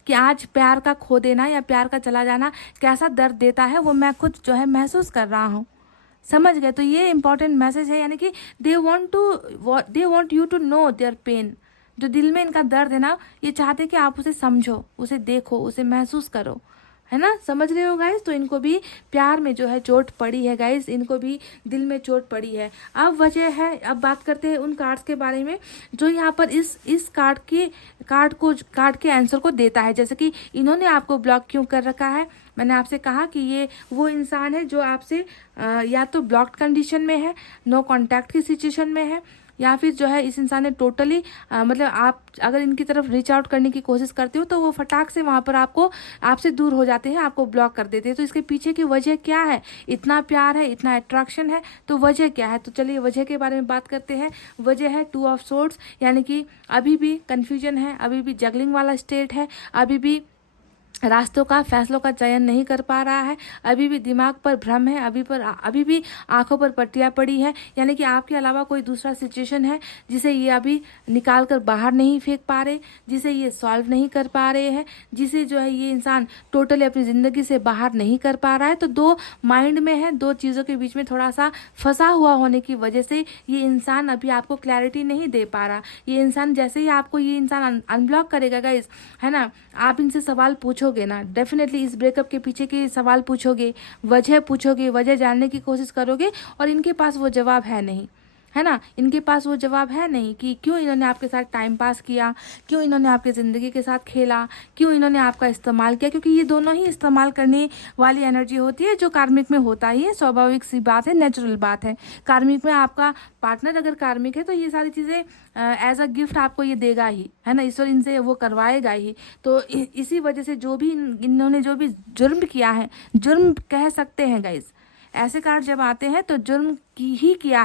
कि आज प्यार का खो देना या प्यार का चला जाना कैसा दर्द देता है, वो मैं खुद जो है महसूस कर रहा हूँ। समझ गए? तो ये इंपॉर्टेंट मैसेज है, यानी कि they want you to know their pain. जो दिल में इनका दर्द है ना, ये चाहते कि आप उसे समझो, उसे देखो, उसे महसूस करो, है ना। समझ रहे हो गाइस? तो इनको भी प्यार में जो है चोट पड़ी है गाइस, इनको भी दिल में चोट पड़ी है। अब वजह है, अब बात करते हैं उन कार्ड्स के बारे में जो यहाँ पर इस कार्ड के आंसर को देता है। जैसे कि इन्होंने आपको ब्लॉक क्यों कर रखा है। मैंने आपसे कहा कि ये वो इंसान है जो आपसे या तो ब्लॉक्ड कंडीशन में है, नो कॉन्टैक्ट की सिचुएशन में है, या फिर जो है इस इंसान ने टोटली मतलब आप अगर इनकी तरफ रीच आउट करने की कोशिश करते हो तो वो फटाक से वहाँ पर आपसे दूर हो जाते हैं, आपको ब्लॉक कर देते हैं। तो इसके पीछे की वजह क्या है? इतना प्यार है, इतना अट्रैक्शन है, तो वजह क्या है? तो चलिए वजह के बारे में बात करते हैं। वजह है 2 ऑफ सोर्ड्स, यानी कि अभी भी कन्फ्यूजन है, अभी भी जगलिंग वाला स्टेट है, अभी भी रास्तों का, फैसलों का चयन नहीं कर पा रहा है, अभी भी दिमाग पर भ्रम है, अभी भी आंखों पर पट्टियाँ पड़ी है, यानी कि आपके अलावा कोई दूसरा सिचुएशन है जिसे ये अभी निकाल कर बाहर नहीं फेंक पा रहे, जिसे ये सॉल्व नहीं कर पा रहे हैं, जिसे जो है ये इंसान टोटली अपनी ज़िंदगी से बाहर नहीं कर पा रहा है। तो दो माइंड में है, दो चीज़ों के बीच में थोड़ा सा फंसा हुआ होने की वजह से ये इंसान अभी आपको क्लैरिटी नहीं दे पा रहा। ये इंसान जैसे ही आपको ये इंसान अनब्लॉक करेगा गाइस, है ना, आप इनसे सवाल पूछोगे ना, डेफिनेटली इस ब्रेकअप के पीछे के सवाल पूछोगे, वजह पूछोगे, वजह जानने की कोशिश करोगे, और इनके पास वो जवाब है नहीं, है ना, इनके पास वो जवाब है नहीं कि क्यों इन्होंने आपके साथ टाइम पास किया, क्यों इन्होंने आपकी ज़िंदगी के साथ खेला, क्यों इन्होंने आपका इस्तेमाल किया, क्योंकि ये दोनों ही इस्तेमाल करने वाली एनर्जी होती है, जो कार्मिक में होता ही है, स्वाभाविक सी बात है, नेचुरल बात है। कार्मिक में आपका पार्टनर अगर कार्मिक है तो ये सारी चीज़ें एज अ गिफ्ट आपको ये देगा ही, है ना, ईश्वर इनसे वो करवाएगा ही। तो इसी वजह से जो भी इन्होंने जो भी जुर्म किया है, जुर्म कह सकते हैं गाइस, ऐसे कार्ड जब आते हैं तो जुर्म की ही किया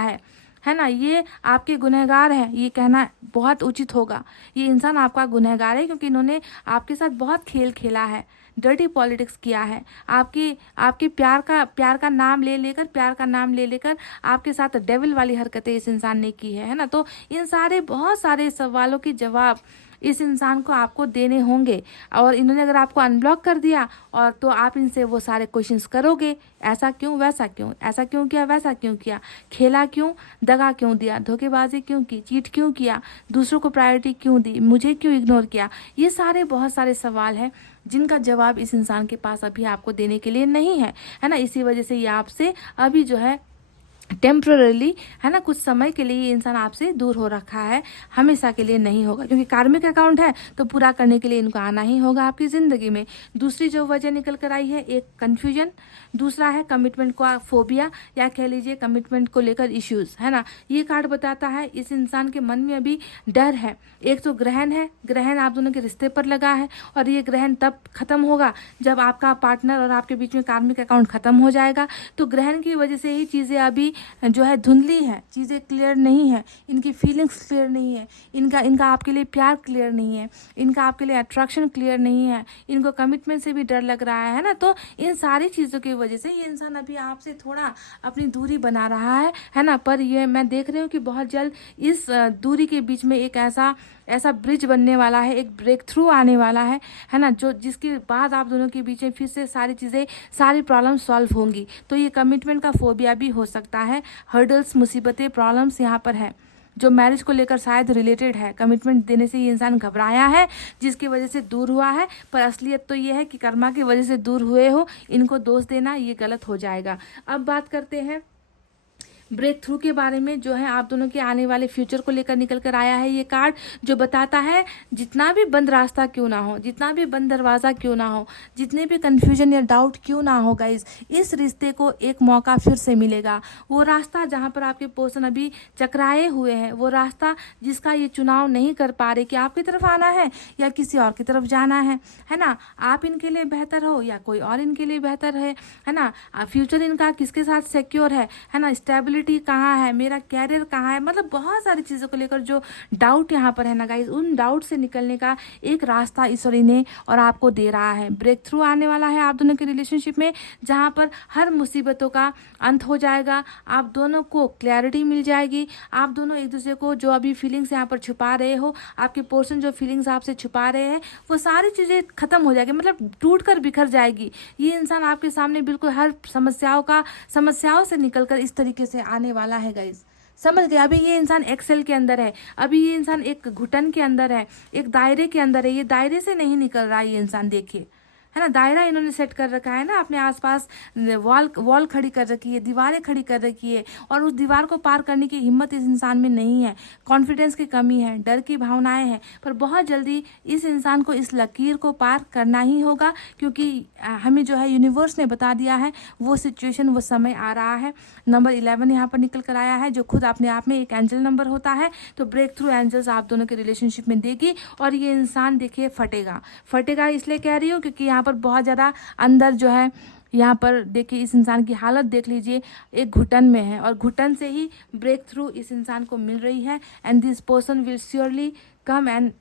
है ना, ये आपके गुनहगार हैं, ये कहना बहुत उचित होगा। ये इंसान आपका गुनहगार है क्योंकि इन्होंने आपके साथ बहुत खेल खेला है, डर्टी पॉलिटिक्स किया है, आपके प्यार का नाम ले लेकर, प्यार का नाम ले लेकर आपके साथ डेविल वाली हरकतें इस इंसान ने की है ना। तो इन सारे बहुत सारे सवालों के जवाब इस इंसान को आपको देने होंगे, और इन्होंने अगर आपको अनब्लॉक कर दिया और तो आप इनसे वो सारे क्वेश्चंस करोगे, ऐसा क्यों, वैसा क्यों, ऐसा क्यों किया, वैसा क्यों किया, खेला क्यों, दगा क्यों दिया, धोखेबाजी क्यों की, चीट क्यों किया, दूसरों को प्रायोरिटी क्यों दी, मुझे क्यों इग्नोर किया। ये सारे बहुत सारे सवाल हैं जिनका जवाब इस इंसान के पास अभी आपको देने के लिए नहीं है ना। इसी वजह से ये आपसे अभी जो है टेम्पररी, है ना, कुछ समय के लिए ये इंसान आपसे दूर हो रखा है, हमेशा के लिए नहीं होगा, क्योंकि कार्मिक अकाउंट है तो पूरा करने के लिए इनको आना ही होगा आपकी ज़िंदगी में। दूसरी जो वजह निकल कर आई है, एक कन्फ्यूजन, दूसरा है कमिटमेंट का फोबिया, या कह लीजिए कमिटमेंट को लेकर इश्यूज़, है ना। ये कार्ड बताता है इस इंसान के मन में अभी डर है। एक तो ग्रहण है, ग्रहण आप दोनों के रिश्ते पर लगा है, और ये ग्रहण तब खत्म होगा जब आपका पार्टनर और आपके बीच में कार्मिक अकाउंट खत्म हो जाएगा। तो ग्रहण की वजह से ही चीज़ें अभी जो है धुंधली है, चीज़ें क्लियर नहीं है, इनकी फीलिंग्स क्लियर नहीं है, इनका आपके लिए प्यार क्लियर नहीं है, इनका आपके लिए अट्रैक्शन क्लियर नहीं है, इनको कमिटमेंट से भी डर लग रहा है ना। तो इन सारी चीज़ों की वजह से ये इंसान अभी आपसे थोड़ा अपनी दूरी बना रहा है ना। पर ये मैं देख रही हूँ कि बहुत जल्द इस दूरी के बीच में एक ऐसा ब्रिज बनने वाला है, एक ब्रेक थ्रू आने वाला है ना, जो जिसके बाद आप दोनों के बीच में फिर से सारी चीज़ें, सारी प्रॉब्लम सॉल्व होंगी। तो ये कमिटमेंट का फोबिया भी हो सकता है, हर्डल्स, मुसीबतें, प्रॉब्लम्स यहाँ पर है जो मैरिज को लेकर शायद रिलेटेड है। कमिटमेंट देने से ये इंसान घबराया है, जिसकी वजह से दूर हुआ है, पर असलियत तो ये है कि कर्मा की वजह से दूर हुए हो, इनको दोष देना ये गलत हो जाएगा। अब बात करते हैं ब्रेक थ्रू के बारे में, जो है आप दोनों के आने वाले फ्यूचर को लेकर निकल कर आया है ये कार्ड, जो बताता है जितना भी बंद रास्ता क्यों ना हो, जितना भी बंद दरवाज़ा क्यों ना हो, जितने भी कन्फ्यूजन या डाउट क्यों ना हो गाइज, इस रिश्ते को एक मौका फिर से मिलेगा। वो रास्ता जहाँ पर आपके पर्सन अभी चकराए हुए हैं, वो रास्ता जिसका ये चुनाव नहीं कर पा रहे कि आपकी तरफ आना है या किसी और की तरफ जाना है ना, आप इनके लिए बेहतर हो या कोई और इनके लिए बेहतर है ना, फ्यूचर इनका किसके साथ सिक्योर है ना, स्टेबिलिटी कहाँ है, मेरा कैरियर कहाँ है, मतलब बहुत सारी चीज़ों को लेकर जो डाउट यहाँ पर है ना गाइज, उन डाउट से निकलने का एक रास्ता ईश्वर इन्हें और आपको दे रहा है। ब्रेक थ्रू आने वाला है आप दोनों के रिलेशनशिप में, जहाँ पर हर मुसीबतों का अंत हो जाएगा, आप दोनों को क्लैरिटी मिल जाएगी, आप दोनों एक दूसरे को जो अभी फीलिंग्स यहाँ पर छुपा रहे हो, आपके पर्सन जो फीलिंग्स आपसे छुपा रहे हैं, वो सारी चीज़ें खत्म हो जाएगी, मतलब टूट कर बिखर जाएगी। ये इंसान आपके सामने बिल्कुल हर समस्याओं से निकलकर इस तरीके से आने वाला है गाइज, समझ गए। अभी ये इंसान एक्सेल के अंदर है, अभी ये इंसान एक घुटन के अंदर है, एक दायरे के अंदर है, ये दायरे से नहीं निकल रहा है ये इंसान, देखिए, है ना, दायरा इन्होंने सेट कर रखा है ना, अपने आसपास वॉल खड़ी कर रखी है, दीवारें खड़ी कर रखी है, और उस दीवार को पार करने की हिम्मत इस इंसान में नहीं है, कॉन्फिडेंस की कमी है, डर की भावनाएं हैं, पर बहुत जल्दी इस इंसान को इस लकीर को पार करना ही होगा, क्योंकि हमें जो है यूनिवर्स ने बता दिया है वो सिचुएशन, वो समय आ रहा है। नंबर 11 यहाँ पर निकल कर आया है, जो खुद अपने आप में एक एंजल नंबर होता है। तो ब्रेक थ्रू एंजल्स आप दोनों के रिलेशनशिप में देगी, और ये इंसान देखिए फटेगा इसलिए कह रही हूँ क्योंकि यहाँ पर बहुत ज़्यादा अंदर जो है, यहाँ पर देखिए इस इंसान की हालत देख लीजिए, एक घुटन में है, और घुटन से ही ब्रेक थ्रू इस इंसान को मिल रही है, and this person will surely come and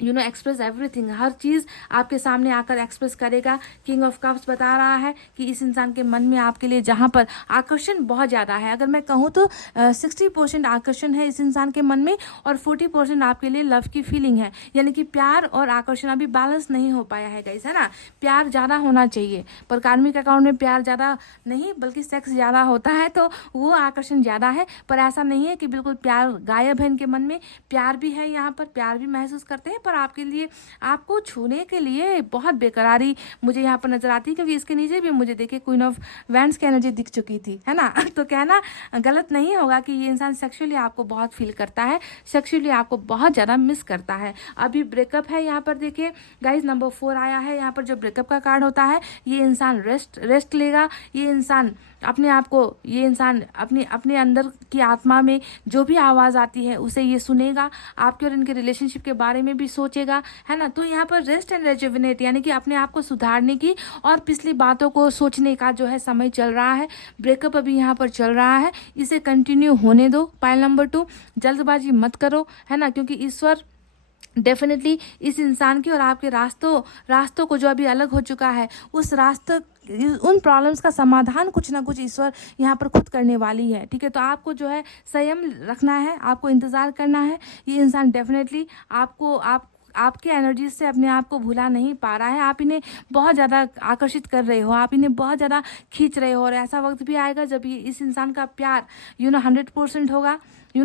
express everything, हर चीज़ आपके सामने आकर एक्सप्रेस करेगा। किंग ऑफ कप्स बता रहा है कि इस इंसान के मन में आपके लिए जहाँ पर आकर्षण बहुत ज़्यादा है, अगर मैं कहूँ तो 60% आकर्षण है इस इंसान के मन में और 40% आपके लिए लव की फीलिंग है। यानी कि प्यार और आकर्षण अभी बैलेंस नहीं हो पाया है गाइस, है ना। प्यार ज़्यादा होना चाहिए, पर कार्मिक अकाउंट में प्यार ज़्यादा नहीं बल्कि सेक्स ज़्यादा होता है, तो वो आकर्षण ज़्यादा है। पर ऐसा नहीं है कि बिल्कुल प्यार गायब है इनके मन में, प्यार भी है, यहाँ पर प्यार भी महसूस करते हैं। पर आपके लिए, आपको छूने के लिए बहुत बेकरारी मुझे यहाँ पर नजर आती है, क्योंकि इसके नीचे भी मुझे देखिए क्वीन ऑफ वैंड्स की एनर्जी दिख चुकी थी, है ना। तो कहना गलत नहीं होगा कि ये इंसान सेक्सुअली आपको बहुत फील करता है, सेक्सुअली आपको बहुत ज़्यादा मिस करता है। अभी ब्रेकअप है यहाँ पर, देखिए गाइज नंबर 4 आया है यहाँ पर, जो ब्रेकअप का कार्ड होता है। ये इंसान रेस्ट लेगा, ये इंसान अपने आप को, ये इंसान अपने अंदर की आत्मा में जो भी आवाज़ आती है उसे ये सुनेगा, आपके और इनके रिलेशनशिप के बारे में भी सोचेगा, है ना। तो यहाँ पर रेस्ट एंड रेजुविनेट, यानी कि अपने आप को सुधारने की और पिछली बातों को सोचने का जो है समय चल रहा है। ब्रेकअप अभी यहाँ पर चल रहा है, इसे कंटिन्यू होने दो। पाइल नंबर 2, जल्दबाजी मत करो, है ना, क्योंकि ईश्वर डेफिनेटली इस इंसान की और आपके रास्तों को जो अभी अलग हो चुका है, उस रास्ते, उन प्रॉब्लम्स का समाधान कुछ ना कुछ ईश्वर यहाँ पर खुद करने वाली है, ठीक है। तो आपको जो है संयम रखना है, आपको इंतज़ार करना है। ये इंसान डेफिनेटली आपके एनर्जी से अपने आप को भुला नहीं पा रहा है। आप इन्हें बहुत ज़्यादा आकर्षित कर रहे हो, आप इन्हें बहुत ज़्यादा खींच रहे हो, और ऐसा वक्त भी आएगा जब ये इस इंसान का प्यार 100% होगा।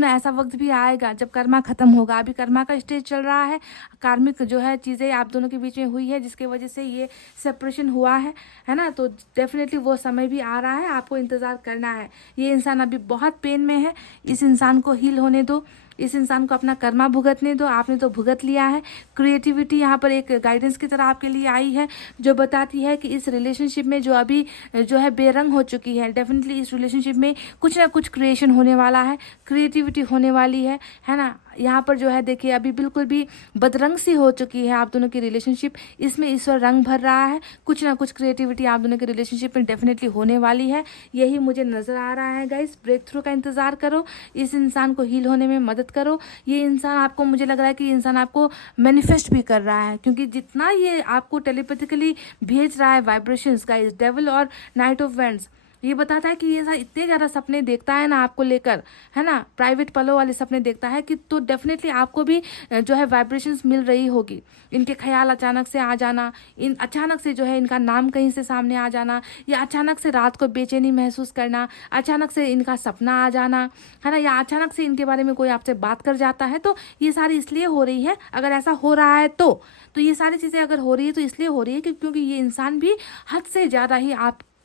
ऐसा वक्त भी आएगा जब कर्मा खत्म होगा। अभी कर्मा का स्टेज चल रहा है, कार्मिक जो है चीज़ें आप दोनों के बीच में हुई है, जिसके वजह से ये सेपरेशन हुआ है ना। तो डेफिनेटली वो समय भी आ रहा है, आपको इंतज़ार करना है। ये इंसान अभी बहुत पेन में है, इस इंसान को हील होने दो, इस इंसान को अपना कर्मा भुगतने दो। आपने तो भुगत लिया है। क्रिएटिविटी यहाँ पर एक गाइडेंस की तरह आपके लिए आई है, जो बताती है कि इस रिलेशनशिप में जो अभी जो है बेरंग हो चुकी है, डेफिनेटली इस रिलेशनशिप में कुछ ना कुछ क्रिएशन होने वाला है, क्रिएटिविटी होने वाली है ना। यहाँ पर जो है देखिए अभी बिल्कुल भी बदरंग सी हो चुकी है आप दोनों की रिलेशनशिप, इसमें ईश्वर रंग भर रहा है। कुछ ना कुछ क्रिएटिविटी आप दोनों के रिलेशनशिप में डेफिनेटली होने वाली है, यही मुझे नज़र आ रहा है गाइस। ब्रेक थ्रू का इंतज़ार करो, इस इंसान को हील होने में मदद करो। ये इंसान आपको, मुझे लग रहा है कि ये इंसान आपको मैनिफेस्ट भी कर रहा है, क्योंकि जितना ये आपको टेलीपैथिकली भेज रहा है वाइब्रेशंस गाइस, डेविल और नाइट ऑफ वैंड्स, ये बताता है कि ये इतने ज़्यादा सपने देखता है ना आपको लेकर, है ना, प्राइवेट पलों वाले सपने देखता है कि, तो डेफिनेटली आपको भी जो है वाइब्रेशंस मिल रही होगी। इनके ख्याल अचानक से आ जाना, इन अचानक से जो है इनका नाम कहीं से सामने आ जाना, या अचानक से रात को बेचैनी महसूस करना, अचानक से इनका सपना आ जाना, है ना, या अचानक से इनके बारे में कोई आपसे बात कर जाता है। तो ये सारी इसलिए हो रही है, अगर ऐसा हो रहा है तो ये सारी चीज़ें अगर हो रही है तो इसलिए हो रही है क्योंकि ये इंसान भी हद से ज़्यादा ही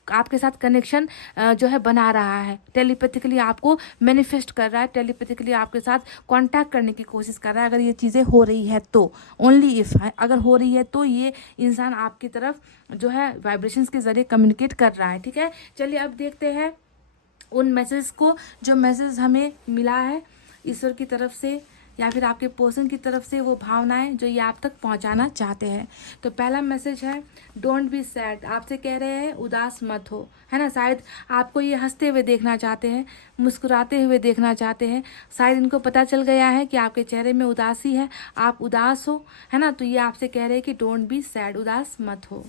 आपके साथ कनेक्शन जो है बना रहा है, टेलीपैथिकली आपको मैनिफेस्ट कर रहा है, टेलीपैथिकली आपके साथ कांटेक्ट करने की कोशिश कर रहा है। अगर ये चीज़ें हो रही है तो, ओनली इफ़ है, अगर हो रही है तो ये इंसान आपकी तरफ जो है वाइब्रेशंस के ज़रिए कम्युनिकेट कर रहा है, ठीक है। चलिए अब देखते हैं उन मैसेज को, जो मैसेज हमें मिला है ईश्वर की तरफ से या फिर आपके पर्सन की तरफ से, वो भावनाएं जो ये आप तक पहुंचाना चाहते हैं। तो पहला मैसेज है डोंट बी सैड, आपसे कह रहे हैं उदास मत हो, है ना। शायद आपको ये हंसते हुए देखना चाहते हैं, मुस्कुराते हुए देखना चाहते हैं। शायद इनको पता चल गया है कि आपके चेहरे में उदासी है, आप उदास हो, है ना। तो ये आपसे कह रहे हैं कि डोंट बी सैड, उदास मत हो।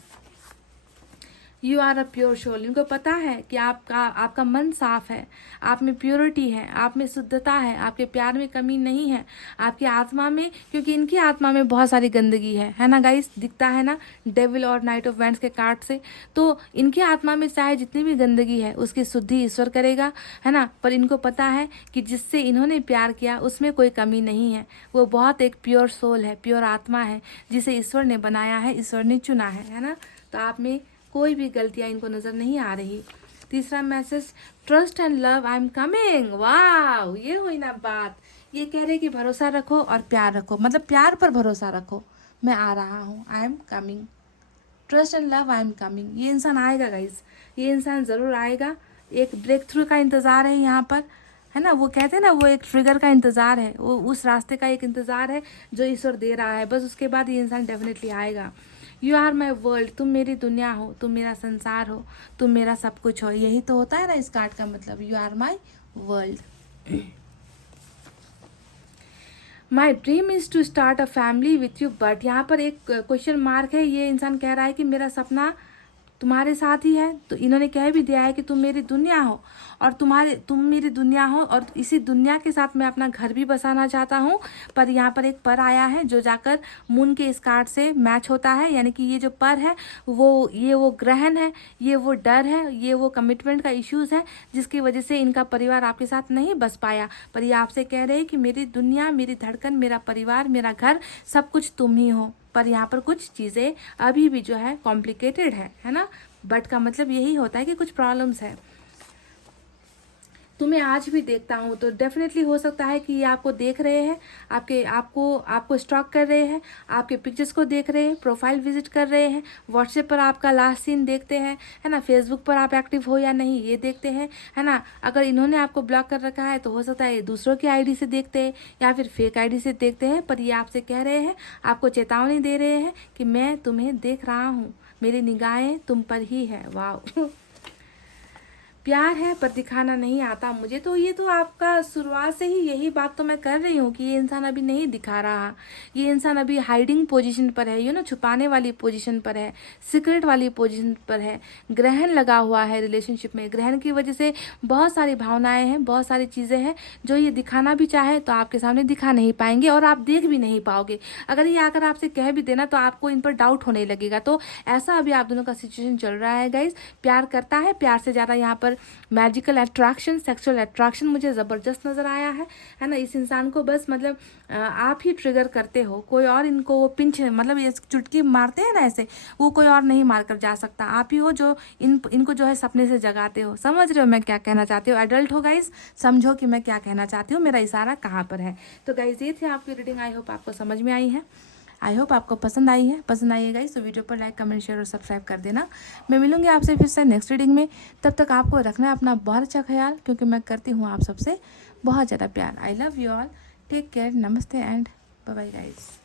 You are a pure soul, इनको पता है कि आपका मन साफ है, आप में प्योरिटी है, आप में शुद्धता है, आपके प्यार में कमी नहीं है, आपकी आत्मा में, क्योंकि इनकी आत्मा में बहुत सारी गंदगी है ना गाइस, दिखता है ना डेविल और नाइट ऑफ वैंड्स के कार्ड से। तो इनकी आत्मा में चाहे जितनी भी गंदगी है उसकी शुद्धि ईश्वर करेगा, है ना। पर इनको पता है कि जिससे इन्होंने प्यार किया उसमें कोई कमी नहीं है, वो बहुत एक प्योर सोल है, प्योर आत्मा है, जिसे ईश्वर ने बनाया है, ईश्वर ने चुना है ना। तो आप में कोई भी गलतियां इनको नजर नहीं आ रही। तीसरा message trust and love, I am coming. वाह, ये हुई ना बात। ये कह रहे कि भरोसा रखो और प्यार रखो, मतलब प्यार पर भरोसा रखो, मैं आ रहा हूँ, I am coming. Trust and love, I am coming. ये इंसान आएगा गाइस, ये इंसान ज़रूर आएगा। एक ब्रेक थ्रू का इंतज़ार है यहाँ पर, है ना। वो कहते हैं ना, वो एक ट्रिगर का इंतज़ार है, वो उस रास्ते का एक इंतज़ार है जो ईश्वर दे रहा है, बस उसके बाद ये इंसान डेफिनेटली आएगा। यू आर माई वर्ल्ड, तुम मेरी दुनिया हो, तुम मेरा संसार हो, तुम मेरा सब कुछ हो। यही तो होता है ना इस कार्ड का मतलब, you are my world. My dream is to start a family with you, but यहाँ पर एक क्वेश्चन मार्क है। ये इंसान कह रहा है कि मेरा सपना तुम्हारे साथ ही है। तो इन्होंने कह भी दिया है कि तुम मेरी दुनिया हो और तुम मेरी दुनिया हो, और इसी दुनिया के साथ मैं अपना घर भी बसाना चाहता हूँ। पर यहाँ पर एक पर आया है जो जाकर मून के इस कार्ड से मैच होता है, यानी कि ये जो पर है वो ग्रहण है, ये वो डर है, ये वो कमिटमेंट का इश्यूज़ है जिसकी वजह से इनका परिवार आपके साथ नहीं बस पाया। पर ये आपसे कह रहे हैं कि मेरी दुनिया, मेरी धड़कन, मेरा परिवार, मेरा घर, सब कुछ तुम ही हो। पर यहाँ पर कुछ चीज़ें अभी भी जो है कॉम्प्लिकेटेड है ना। बट का मतलब यही होता है कि कुछ प्रॉब्लम्स है। तुम्हें आज भी देखता हूँ, तो डेफिनेटली हो सकता है कि ये आपको देख रहे हैं, आपको स्टॉक कर रहे हैं, आपके पिक्चर्स को देख रहे हैं, प्रोफाइल विजिट कर रहे हैं, व्हाट्सएप पर आपका लास्ट सीन देखते हैं, है ना, फेसबुक पर आप एक्टिव हो या नहीं ये देखते हैं, है ना। अगर इन्होंने आपको ब्लॉक कर रखा है तो हो सकता है ये दूसरों की आईडी से देखते हैं या फिर फेक आईडी से देखते हैं। पर ये आपसे कह रहे हैं, आपको चेतावनी दे रहे हैं कि मैं तुम्हें देख रहा हूँ, मेरी निगाहें तुम पर ही है। वाह प्यार है पर दिखाना नहीं आता मुझे। तो ये तो आपका शुरुआत से ही यही बात तो मैं कर रही हूँ कि ये इंसान अभी नहीं दिखा रहा, ये इंसान अभी हाइडिंग पोजीशन पर है, छुपाने वाली पोजीशन पर है, सीक्रेट वाली पोजीशन पर है। ग्रहण लगा हुआ है रिलेशनशिप में, ग्रहण की वजह से बहुत सारी भावनाएं हैं, बहुत सारी चीज़ें हैं जो ये दिखाना भी चाहे तो आपके सामने दिखा नहीं पाएंगे और आप देख भी नहीं पाओगे। अगर ये आकर आपसे कह भी देना तो आपको इन पर डाउट होने लगेगा। तो ऐसा अभी आप दोनों का सिचुएशन चल रहा है गाइज। प्यार करता है, प्यार से ज़्यादा यहाँ पर मैजिकल अट्रैक्शन, सेक्सुअल अट्रैक्शन मुझे ज़बरदस्त नज़र आया है ना। इस इंसान को बस मतलब आप ही ट्रिगर करते हो, कोई और इनको वो पिंच मतलब ये चुटकी मारते हैं ना ऐसे, वो कोई और नहीं मार कर जा सकता, आप ही हो जो इनको जो है सपने से जगाते हो। समझ रहे हो मैं क्या कहना चाहती हूँ? एडल्ट हो गाइज, समझो कि मैं क्या कहना चाहती हूँ, मेरा इशारा कहाँ पर है। तो गाइज ये थी आपकी रीडिंग, आई होप आपको समझ में आई है, आई होप आपको पसंद आई है गाइस। तो वीडियो पर लाइक, कमेंट, शेयर और सब्सक्राइब कर देना। मैं मिलूंगी आपसे फिर से नेक्स्ट रीडिंग में। तब तक आपको रखना है अपना बहुत अच्छा ख्याल, क्योंकि मैं करती हूँ आप सबसे बहुत ज़्यादा प्यार। I love you all, take care, नमस्ते एंड बाय बाय गाइस।